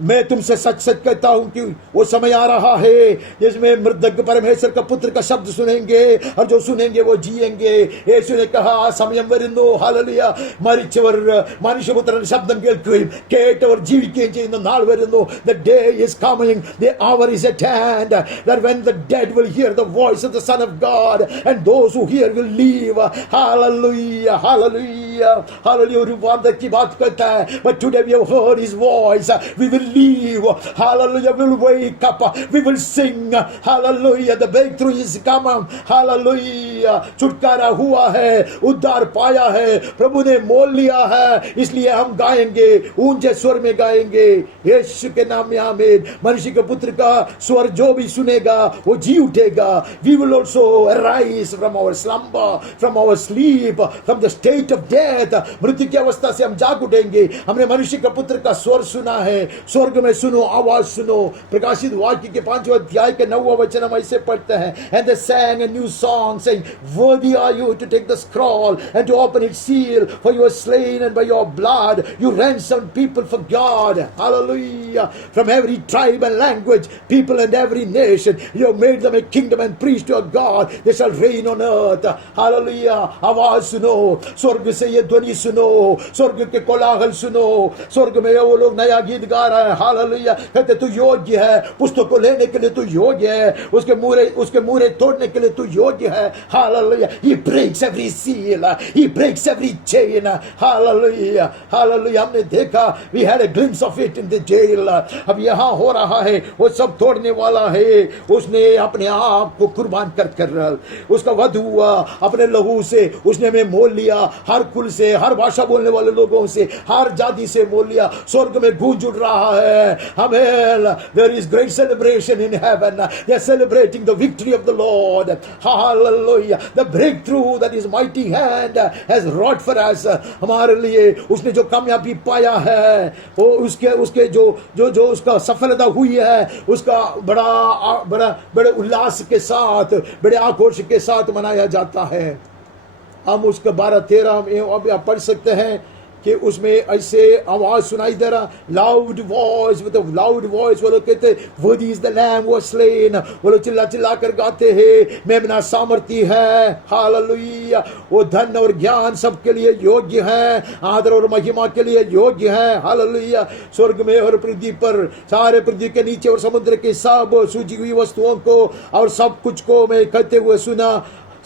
मैं तुमसे सच सच कहता हूं कि वो समय आ रहा है जिसमें मृतक परमेश्वर का पुत्र का शब्द सुनेंगे, और जो सुनेंगे वो जिएंगे. यीशु ने कहा സമയം വരുന്നു. ഹല്ലേലൂയ. മരിച്ചവർ മനുഷ്യപുത്രന്റെ ശബ്ദം കേൾക്കുകയും കേട്ടവർ ജീവിക്കുകയും ചെയ്യുന്ന നാൾ വരുന്നു. The day is coming, the hour is at hand, that when the dead will hear the voice of the Son of God, and those who hear will live. Hallelujah. Hallelujah. Hallelujah. ഒരു വാദ की बात कहता है, but today we have heard his voice, we will leave. Hallelujah. We will wake up, we will sing. Hallelujah. The breakthrough is come. Hallelujah. छुटकारा हुआ है, उद्धार पाया है, प्रभु ने मोल लिया है, इसलिए हम गाएंगे, ऊंचे स्वर में गाएंगे. यीशु के नाम में आमीन. मनुष्य के पुत्र का स्वर जो भी सुनेगा वो जी उठेगा. We will also arise from our slumber, from our sleep, from the state of death. मृत्यु की अवस्था से हम जाग उठेंगे. हमने मनुष्य के पुत्र का स्वर सुना है, स्वर्ग में सुनो, आवाज सुनो। प्रकाशित वाक्य के 5वें अध्याय के 9वां वचन हम ऐसे पढ़ते हैं, and they sang a new song saying, worthy are you to take the scroll and to open its seal, for you were slain and by your blood you ransomed people for God. Hallelujah. From every tribe and language, people and every nation, you have made them a kingdom and priests to your God. They shall reign on earth. Hallelujah. आवाज सुनो, स्वर्ग से ये ध्वनि सुनो, स्वर्ग के कोलाहल सुनो। स्वर्ग में वो लोग नया गीत गा रहे हैं। हालेलुया। कहते तू योग्य है, पुस्तक को लेने के लिए तू योग्य है, उसके मुहरे तोड़ने के लिए तू योग्य है। Hallelujah. He breaks every seal, he breaks every chain. Hallelujah, hallelujah. हमने देखा, we had a glimpse of it in the jail. अब यहाँ हो रहा है, वो सब तोड़ने वाला है। उसने अपने आप को कुर्बान कर उसका वध हुआ, अपने लहू से उसने हमें मोल लिया। हर कुल से, हर भाषा बोलने वाले लोगों से, हर जाति से मोल लिया। स्वर्ग में गूंज उठ रहा है। Amen. There is great celebration in heaven. They are celebrating the victory of the Lord. Hallelujah. The breakthrough that His mighty hand has wrought for us. हमारे लिए उसने जो कामयाबी पाया है, वो उसके जो उसका सफलता हुई है, उसका बड़े उल्लास के साथ, बड़े आक्रोश के साथ मनाया जाता है। हम उसके 12-13 में अब आप पढ़ सकते हैं कि उसमें ऐसे आवाज सुनाई दे रहा, loud voice, with loud voice. वो लोग कहते, worthy is the lamb was slain. वो लोग चिल्ला चिल्ला कर गाते हैं, मेमना सामर्थी है। हालेलुया। वो धन और ज्ञान सबके लिए योग्य है, आदर और महिमा के लिए योग्य है। हालेलुया। स्वर्ग में और पृथ्वी पर, सारे पृथ्वी के नीचे और समुद्र के सब सूजी हुई वस्तुओं को और सब कुछ को मैं कहते हुए सुना,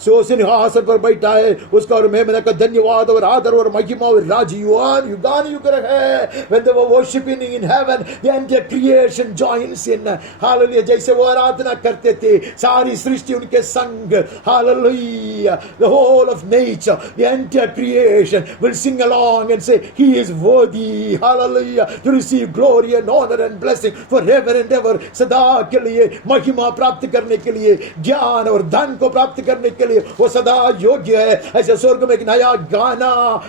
सो सिंहासन पर बैठा है उसका और मेमना का धन्यवाद और आदर और महिमा और राज युगान युग रहे। When they were worshiping in heaven, the entire creation joins in. Hallelujah. जैसे वो आराधना करते थे, सारी सृष्टि उनके संग। Hallelujah. The whole of nature, the entire creation will sing along and say, He is worthy. Hallelujah. To receive glory and honor and blessing forever and ever. सदा के लिए महिमा प्राप्त करने के लिए, ज्ञान और धन को प्राप्त करने के लिए वो सदा योग्य है। ऐसे स्वर्ग में एक नया गाना,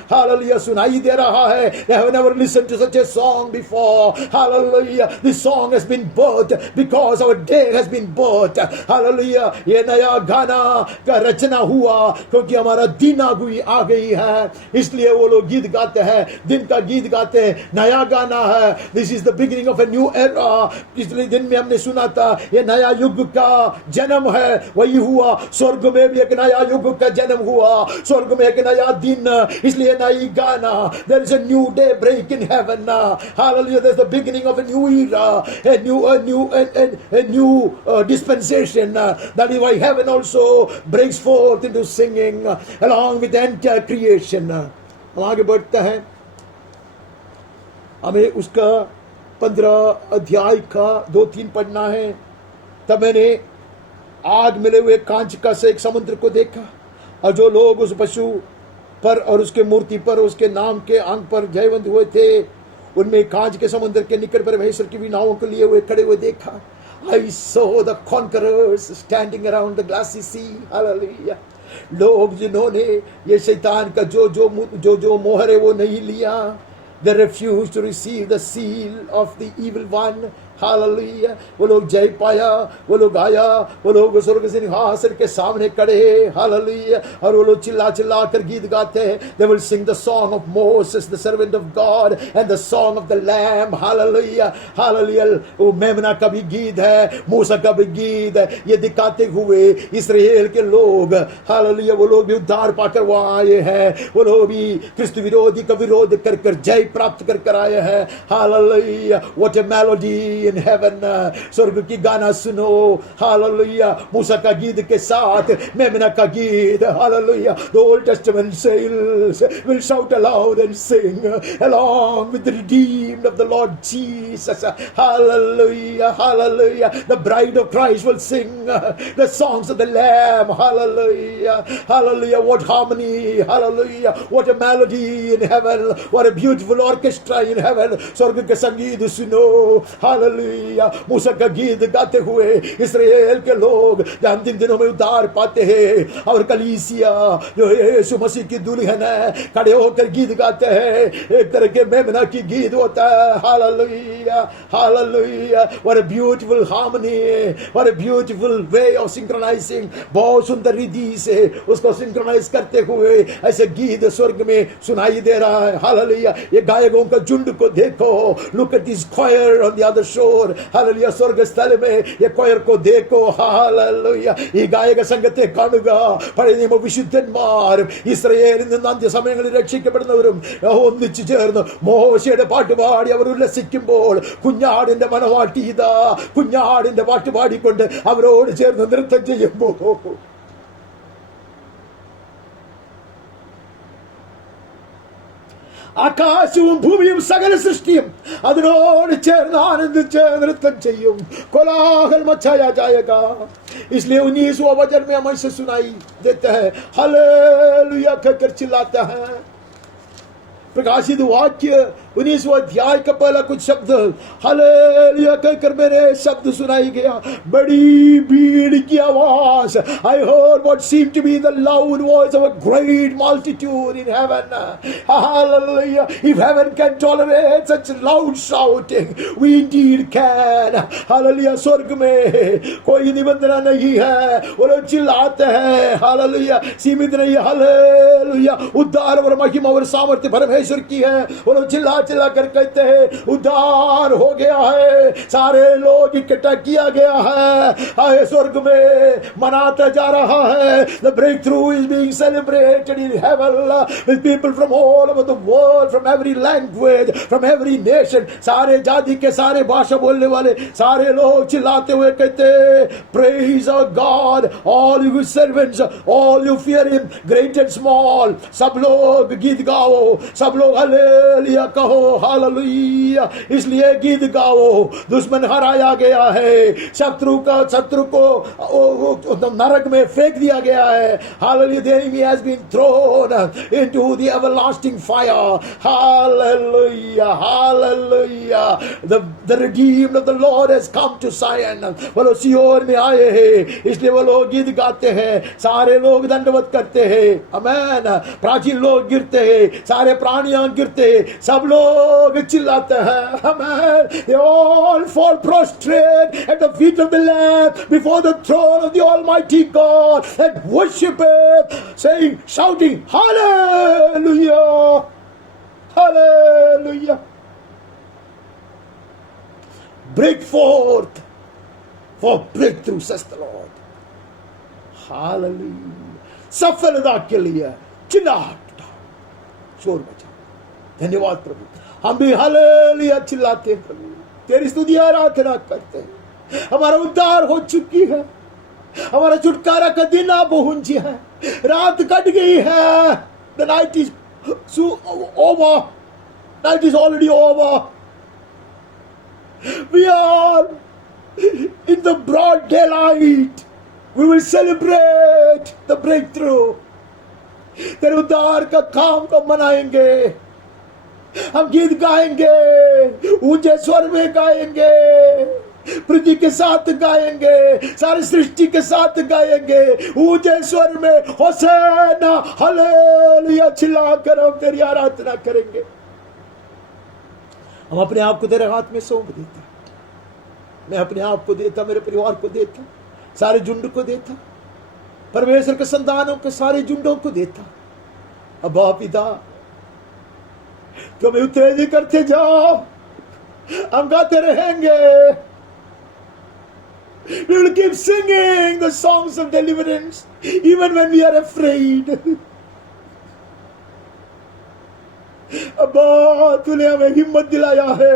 हालेलुया, सुनाई दे रहा है। They have never listened to such a song before. Hallelujah. This song has been birthed because our day has been birthed. Hallelujah. ये नया गाना का रचना हुआ क्योंकि हमारा दिन आ गई है, इसलिए वो लोग गीत गाते हैं, दिन का गीत गाते हैं। नया गाना है, This is the beginning of a new era. पिछले दिन में हमने सुना था ये नया युग का जन्म है, वही हुआ। स्वर्ग में भी एक नया युग का जन्म हुआ, स्वर्ग में एक नया दिन, इसलिए नई गाना। There is a new day break in heaven. Hallelujah. There's the beginning of a new era, a new dispensation. That is why heaven also breaks forth into singing along with the entire creation. हम आगे बढ़ते हैं, हमें उसका 15 अध्याय का 2-3 पढ़ना है। तब मैंने आग मिले हुए कांच का से एक समुद्र को देखा, और जो लोग उस पशु पर और उसके मूर्ति पर उसके नाम के अंग पर जयवंत हुए थे, उनमें कांच के समुद्र के निकट पर परमेश्वर की भी नावों को लिए हुए खड़े हुए देखा। I saw the conquerors standing around the glassy sea. Hallelujah. लोग जिन्होंने ये शैतान का जो मोहर है वो नहीं लिया, they refused to receive the seal of the evil one. Hallelujah. वो लोग जय पाया, वो लोग आया, वो लोग स्वर्ग सिंहासन के सामने खड़े। हालेलुया। और वो लोग चिल्ला चिल्ला कर गीत गाते हैं। They will sing the song of Moses, the servant of God, and the song of the Lamb. Hallelujah, hallelujah. वो मेमना का भी गीत है, मूसा का भी गीत है, ये दिखाते हुए इस्राएल के लोग, हालेलुया, वो लोग भी उद्धार पाकर वहां आए हैं। वो लोग भी क्रिस्त विरोधी का विरोध कर कर जय प्राप्त कर कर आए हैं। Hallelujah. What a melody in heaven. स्वर्ग की गाना सुनो। हालेलुया। मूसा का गीत के साथ मेमना का गीत। Hallelujah. The Old Testament saints will shout aloud and sing along with the redeemed of the Lord Jesus. Hallelujah. Hallelujah. The bride of Christ will sing the songs of the Lamb. Hallelujah. Hallelujah. What harmony. Hallelujah. What a melody in heaven. What a beautiful orchestra in heaven. स्वर्ग के संगीत सुनो। Hallelujah. Hallelujah. मूसा का गीत गाते हुए इस्राएल के लोग अंतिम दिनों में उद्धार पाते हैं, और कलीसिया जो यीशु मसीह की दुल्हन है खड़े होकर गीत गाते हैं, एक तरह के मेमना की गीत होता है। Hallelujah hallelujah. What a beautiful harmony, what a beautiful way of synchronising. बहुत सुंदर रिधि से उसको सिंक्रोनाइज करते हुए ऐसे गीत स्वर्ग में सुनाई दे रहा है। हालेलुया। ये गायकों का झुंड को देखो, look at this choir on the other shore. Hallelujah. स्वर्ग स्थल में ये choir को देखो। हालेलुया। ഈ ഗായക സംഘത്തെ കാണുക. പഴയ നിയമ വിശുദ്ധന്മാരും ഇസ്രായേലിൽ നിന്ന് അന്ത്യസമയങ്ങളിൽ രക്ഷിക്കപ്പെടുന്നവരും ഒന്നിച്ചു ചേർന്ന് മോശയുടെ പാട്ടുപാടി അവർ ഉല്ലസിക്കുമ്പോൾ കുഞ്ഞാടിന്റെ മനവാട്ടി ഇതാ കുഞ്ഞാടിന്റെ പാട്ട് പാടിക്കൊണ്ട് അവരോട് ചേർന്ന് നൃത്തം ചെയ്യുമ്പോൾ ആകാശവും ഭൂമിയും സകല സൃഷ്ടിയും അതിനോട് ചേർന്ന് ആനന്ദിച്ച് നൃത്തം ചെയ്യും. कोलाहल मचाया जाएगा. इसलिए 19वां वचन में हम ऐसे सुनाई देते हैं, हालेलुया कहकर चिल्लाता है. प्रकाशित वाक्य 19वां अध्याय का पहला कुछ शब्द हालेलुया कहकर मेरे शब्द सुनाई गया. बड़ी भीड़ की आवाज. I heard what seemed to be the loud voice of a great multitude in heaven. Hallelujah. If heaven can tolerate such loud shouting, we indeed can. Hallelujah. स्वर्ग में कोई निबंधना नहीं है, वो लोग चिल्लाते हैं. हालेलुया. सीमित नहीं. हालेलुया. उद्धार और महिमा और सामर्थ्य परमेश्वर की है. वो लोग चिल्ला चिल्ला कर कहते हैं उद्धार हो गया है, सारे लोग इकट्ठा किया गया है, स्वर्ग में मनाता जा रहा है. The breakthrough is being celebrated in heaven with people from all over the world, from every language, from every nation. सारे जाति के, सारे भाषा बोलने वाले सारे लोग चिल्लाते हुए कहते praise our God, all you servants, all you fear him, great and small. सब लोग गीत गाओ, सब लोग हालेलुया कहो. हालेलुया. इसलिए गीत गाओ. दुश्मन हराया गया है, शत्रु को नरक में फेंक दिया गया है. Hallelujah. The enemy has been thrown into the everlasting fire. Hallelujah. Hallelujah. The redeemed of the Lord has come to Zion. वो लोग सियोन में आए हैं, इसलिए वो लोग गीत गाते हैं. सारे लोग दंडवत करते हैं. आमेन. प्राचीन लोग गिरते हैं, सारे प्राणियां गिरते हैं, सब लोग चिल्लाते हैं. आमेन. They all fall prostrate at the feet of the Lamb before the throne of the Almighty God and worship Him, saying, shouting, Hallelujah, Hallelujah. Break forth for breakthrough, says the Lord. Hallelujah. सफलता के लिए चिल्लाहट, शोर मचा. धन्यवाद प्रभु. हम भी hallelujah चिल्लाते हैं प्रभु, तेरी स्तुति आराधना करते हैं. हमारा उद्धार हो चुकी है, हमारा छुटकारा का दिन आ पहुंची है. रात कट गई है. The night is over. Night is already over. We are in the broad daylight. We will celebrate the breakthrough. तेरे उद्धार का काम को मनाएंगे. हम गीत गाएंगे, ऊंचे स्वर में गाएंगे, पृथ्वी के साथ गाएंगे, सारी सृष्टि के साथ गाएंगे ऊंचे स्वर में. होसेना हालेलुया चिल्लाकर हम तेरी आराधना करेंगे. हम अपने आप को तेरे हाथ में सौंप देते. मैं अपने आप को देता, मेरे परिवार को देता, सारे झुंड को देता, परमेश्वर के संतानों के सारे झुंडों को देता. अब पिता तुम उत्तेजित करते जाओ, हम गाते रहेंगे. We will keep singing the songs of deliverance even when we are afraid. अब्बा तूने हमें हिम्मत दिलाया है,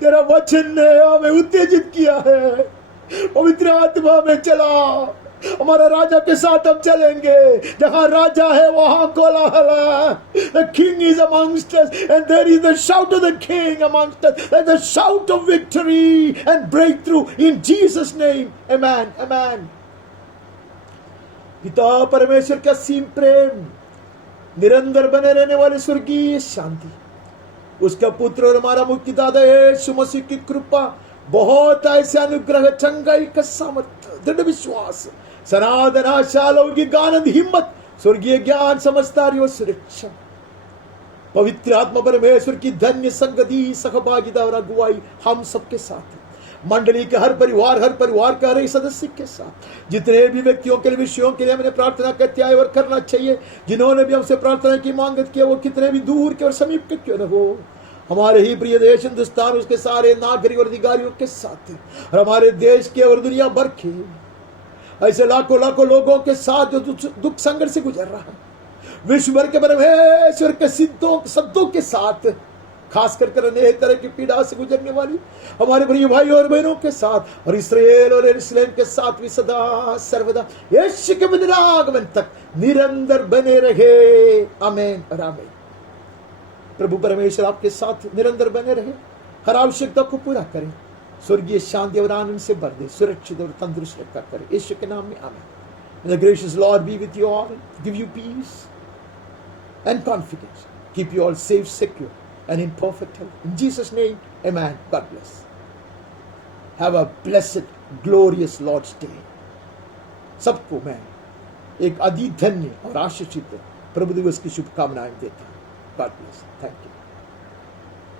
तेरा वचन ने हमें उत्तेजित किया है. पवित्र आत्मा में चला, हमारा राजा के साथ हम चलेंगे. जहां राजा है वहां कोलाहल है. The king is amongst us and there is the shout of the king amongst us. There's the shout of victory and breakthrough in Jesus name. Amen. Amen. पिता परमेश्वर का असीम प्रेम, निरंतर बने रहने वाली स्वर्गीय शांति, उसका पुत्र और हमारा मुक्तिदाता यीशु मसीह की कृपा बहुत ऐसे अनुग्रह, चंगाई का सामर्थ्य, दृढ़ विश्वास, सनातन आशा, लौकिक आनंद, हिम्मत, स्वर्गीय ज्ञान, समझदारी और सुरक्षा, पवित्र आत्मा परमेश्वर की धन्य संगति, सहभागिता और अगुवाई हम सबके साथ है। मंडली के हर परिवार के हर एक सदस्य के साथ, जितने भी व्यक्तियों के लिए, विषयों के लिए हमने प्रार्थना करते आए और करना चाहिए, जिन्होंने भी हमसे प्रार्थना की मांगत किया, वो कितने भी दूर के और समीप के क्यों न हो, हमारे ही प्रिय देश हिंदुस्तान, उसके सारे नागरिक और अधिकारियों के साथ है, और हमारे देश के और दुनिया भर के ऐसे लाखों लोगों के साथ जो दुख संकट से गुजर रहा है, विश्व भर के परमेश्वर के शब्दों के साथ, खास कर अनेक तरह की पीड़ा से गुजरने वाली हमारे प्रिय भाई और बहनों के साथ, और इसराइल और यरूशलेम के साथ भी सदा सर्वदा यीशु के पुनरागमन तक निरंतर बने रहे। आमीन और आमीन। प्रभु परमेश्वर आपके साथ निरंतर बने रहे, हर आवश्यकता को पूरा करें, स्वर्गीय शांति और आनंद से भर दे, सुरक्षित और तंदुरुस्त रखा करें, यीशु के नाम में आमीन। May the gracious Lord be with you all, give you peace and confidence, keep you all safe, secure and in perfect health. In Jesus' name, amen. God bless. Have a blessed, glorious Lord's Day. सबको मैं एक अति धन्य और आशीषित प्रभु दिवस की शुभकामनाएं देता हूं। God bless. Thank you.